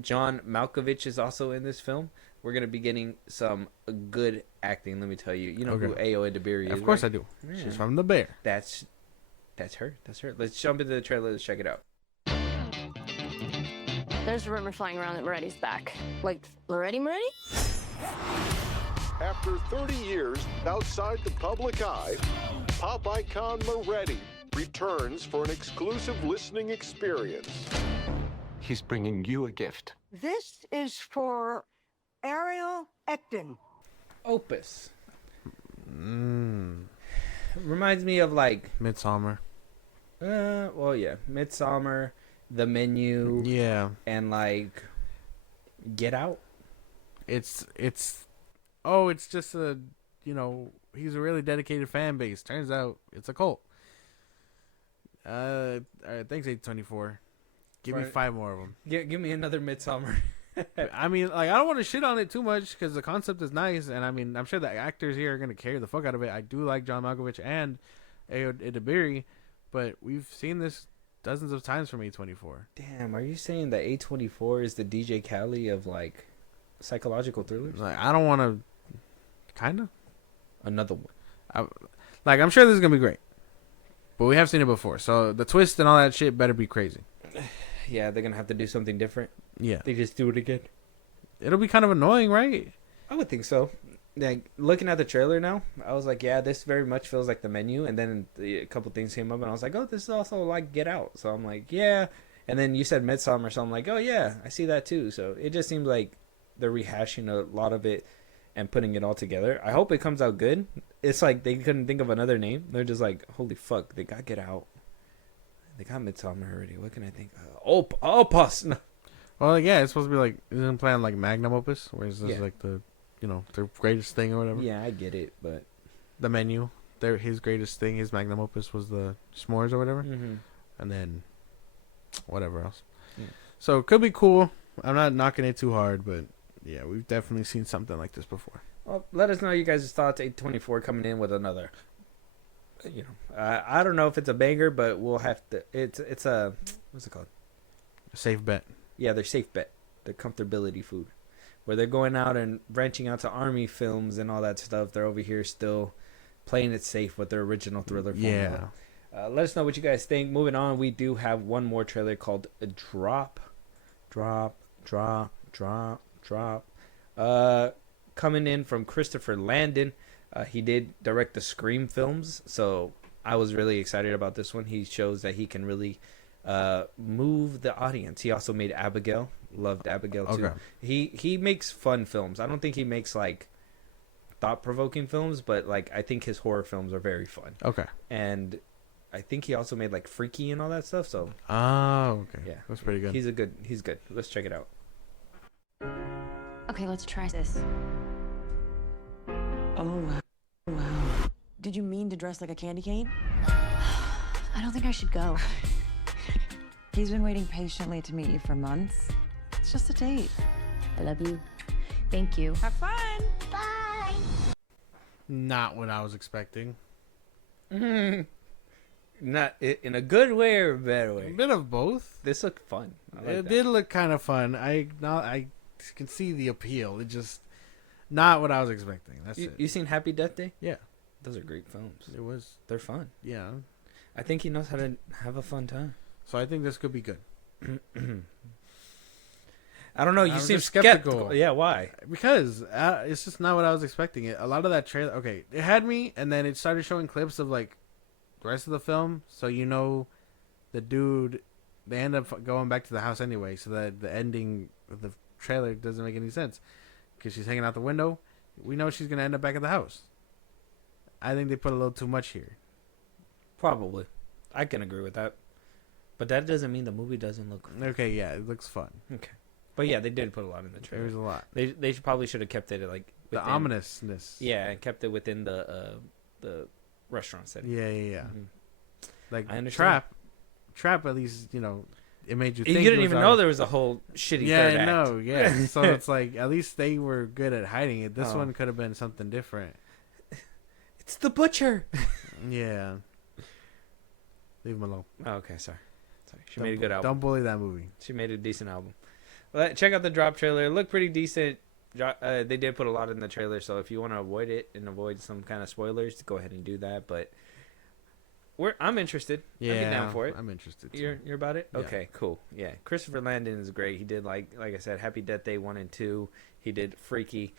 John Malkovich is also in this film. We're gonna be getting some good acting. Let me tell you. You know who Okay. Ayo Edebiri is? Of course right? I do. Yeah. She's from The Bear. That's her. That's her. Let's jump into the trailer. Let's check it out. There's a rumor flying around that Moretti's back. Like, Moretti? After 30 years outside the public eye, pop icon Moretti returns for an exclusive listening experience. He's bringing you a gift. This is for Ariel Ecton. Opus. Reminds me of like Midsummer. Well, yeah, Midsummer, The Menu, Yeah. and like Get Out. It's just a, he's a really dedicated fan base. Turns out it's a cult. All right, thanks, 824. Give me 5 more of them. Give me another Midsummer. I mean, like, I don't want to shit on it too much because the concept is nice, and I mean, I'm sure the actors here are gonna carry the fuck out of it. I do like John Malkovich and Ayo Edebiri, but we've seen this dozens of times from A24. Damn, are you saying that A24 is the DJ Khaled of like psychological thrillers? Like, I don't want to. Kinda. Another one. I'm sure this is gonna be great, but we have seen it before, so the twist and all that shit better be crazy. Yeah, they're gonna have to do something different. Yeah, they just do it again. It'll be kind of annoying, right? I would think so. Like, looking at the trailer now, I was like, yeah, this very much feels like The Menu. And then a couple things came up, and I was like, oh, this is also like Get Out. So I'm like, yeah. And then you said Midsummer, so I'm like, oh yeah, I see that too. So it just seems like they're rehashing a lot of it and putting it all together. I hope it comes out good. It's like they couldn't think of another name. They're just like, holy fuck, they got Get Out. They got Midsummer already. What can I think? Opus. No. Well, yeah, it's supposed to be like, isn't it playing like Magnum Opus, where is this like the, their greatest thing or whatever? Yeah, I get it, but The Menu, his greatest thing, his Magnum Opus was the s'mores or whatever, and then whatever else. Yeah. So it could be cool. I'm not knocking it too hard, but yeah, we've definitely seen something like this before. Well, let us know you guys' thoughts. 824 coming in with another. I don't know if it's a banger, but we'll have to. It's a, what's it called? A safe bet. Yeah, they're safe bet. The comfortability food, where they're going out and branching out to army films and all that stuff. They're over here still playing it safe with their original thriller formula. Yeah. Let us know what you guys think. Moving on, we do have one more trailer called Drop. Coming in from Christopher Landon. He did direct the Scream films, so I was really excited about this one. He shows that he can really move the audience. He also made Abigail. Loved Abigail too. Okay. He makes fun films. I don't think he makes like thought-provoking films, but like I think his horror films are very fun. Okay. And I think he also made like Freaky and all that stuff. So. Oh, okay. Yeah, that's pretty good. He's good. Let's check it out. Okay, let's try this. Oh, wow. Did you mean to dress like a candy cane? I don't think I should go. He's been waiting patiently to meet you for months. It's just a date. I love you. Thank you. Have fun. Bye. Not what I was expecting. Not in a good way or a bad way. A bit of both. This looked fun. It did look kind of fun. I can see the appeal. It just not what I was expecting. That's it. You seen Happy Death Day? Yeah. Those are great films. They're fun. Yeah. I think he knows how to have a fun time. So I think this could be good. I don't know. You seem skeptical. Yeah, why? Because it's just not what I was expecting. A lot of that trailer, okay, it had me, and then it started showing clips of like the rest of the film. So the dude, they end up going back to the house anyway. So that the ending of the trailer doesn't make any sense because she's hanging out the window. We know she's gonna end up back at the house. I think they put a little too much here. Probably, I can agree with that. But that doesn't mean the movie doesn't look fun. Okay, yeah, it looks fun. Okay. But yeah, they did put a lot in the trailer. There was a lot. They probably should have kept it like within, the ominousness. Yeah, and kept it within the restaurant setting. Yeah. Mm-hmm. Like I understand. Trap at least, it made you think. You didn't even know there was a whole shitty third act. Yeah, no, yeah. So it's like at least they were good at hiding it. This one could have been something different. It's the butcher. Yeah. Leave him alone. Oh, okay, sorry. She made a good album. Don't bully that movie. She made a decent album. Well, check out the Drop trailer. It looked pretty decent. They did put a lot in the trailer, so if you want to avoid it and avoid some kind of spoilers, go ahead and do that. But I'm interested. Yeah, I'm down for it. I'm interested too. You're about it? Yeah. Okay, cool. Yeah, Christopher Landon is great. He did like I said, Happy Death Day 1 and 2. He did Freaky.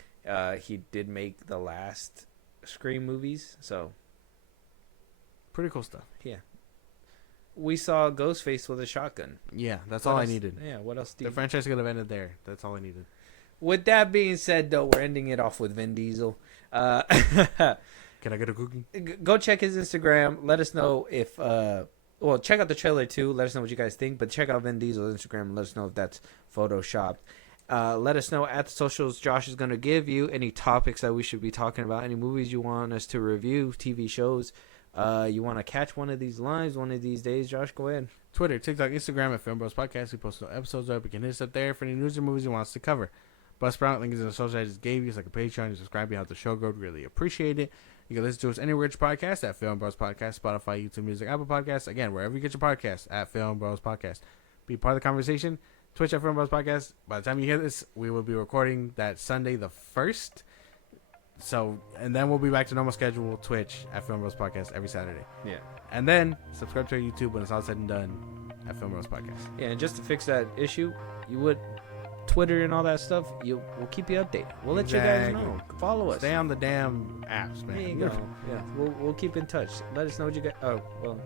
He did make the last Scream movies. So pretty cool stuff. Yeah. we saw Ghostface with a shotgun. Yeah, that's What all I else- needed. Yeah, what else do The you... franchise could have ended there. That's all I needed. With that being said, though, we're ending it off with Vin Diesel. Can I get a cookie? Go check his Instagram. Let us know if... well, check out the trailer, too. Let us know what you guys think. But check out Vin Diesel's Instagram and let us know if that's photoshopped. Let us know at the socials Josh is going to give you any topics that we should be talking about, any movies you want us to review, TV shows. You want to catch one of these lives one of these days, Josh? Go ahead. Twitter, TikTok, Instagram at FilmBros Podcast. We post no episodes up. You can hit us up there for any news or movies you want us to cover. Buzzsprout, link is in the social I just gave you. It's like a Patreon. You subscribe, you help the show grow. Really appreciate it. You can listen to us anywhere you get your podcast at FilmBros Podcast, Spotify, YouTube Music, Apple Podcasts. Again, wherever you get your podcast at FilmBros Podcast. Be part of the conversation. Twitch at FilmBros Podcast. By the time you hear this, we will be recording that Sunday the 1st. So, and then we'll be back to normal schedule Twitch at FilmBros Podcast every Saturday. Yeah. And then subscribe to our YouTube when it's all said and done at FilmBros Podcast. Yeah, and just to fix that issue, you would... Twitter and all that stuff, we'll keep you updated. We'll let you guys know. Follow us. Stay on the damn apps, man. There you go. Yeah, we'll keep in touch. Let us know what you got. Oh, well,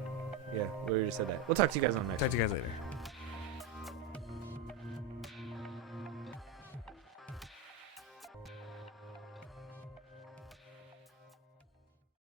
yeah, we already said that. We'll talk to you guys on next. Talk to you guys later.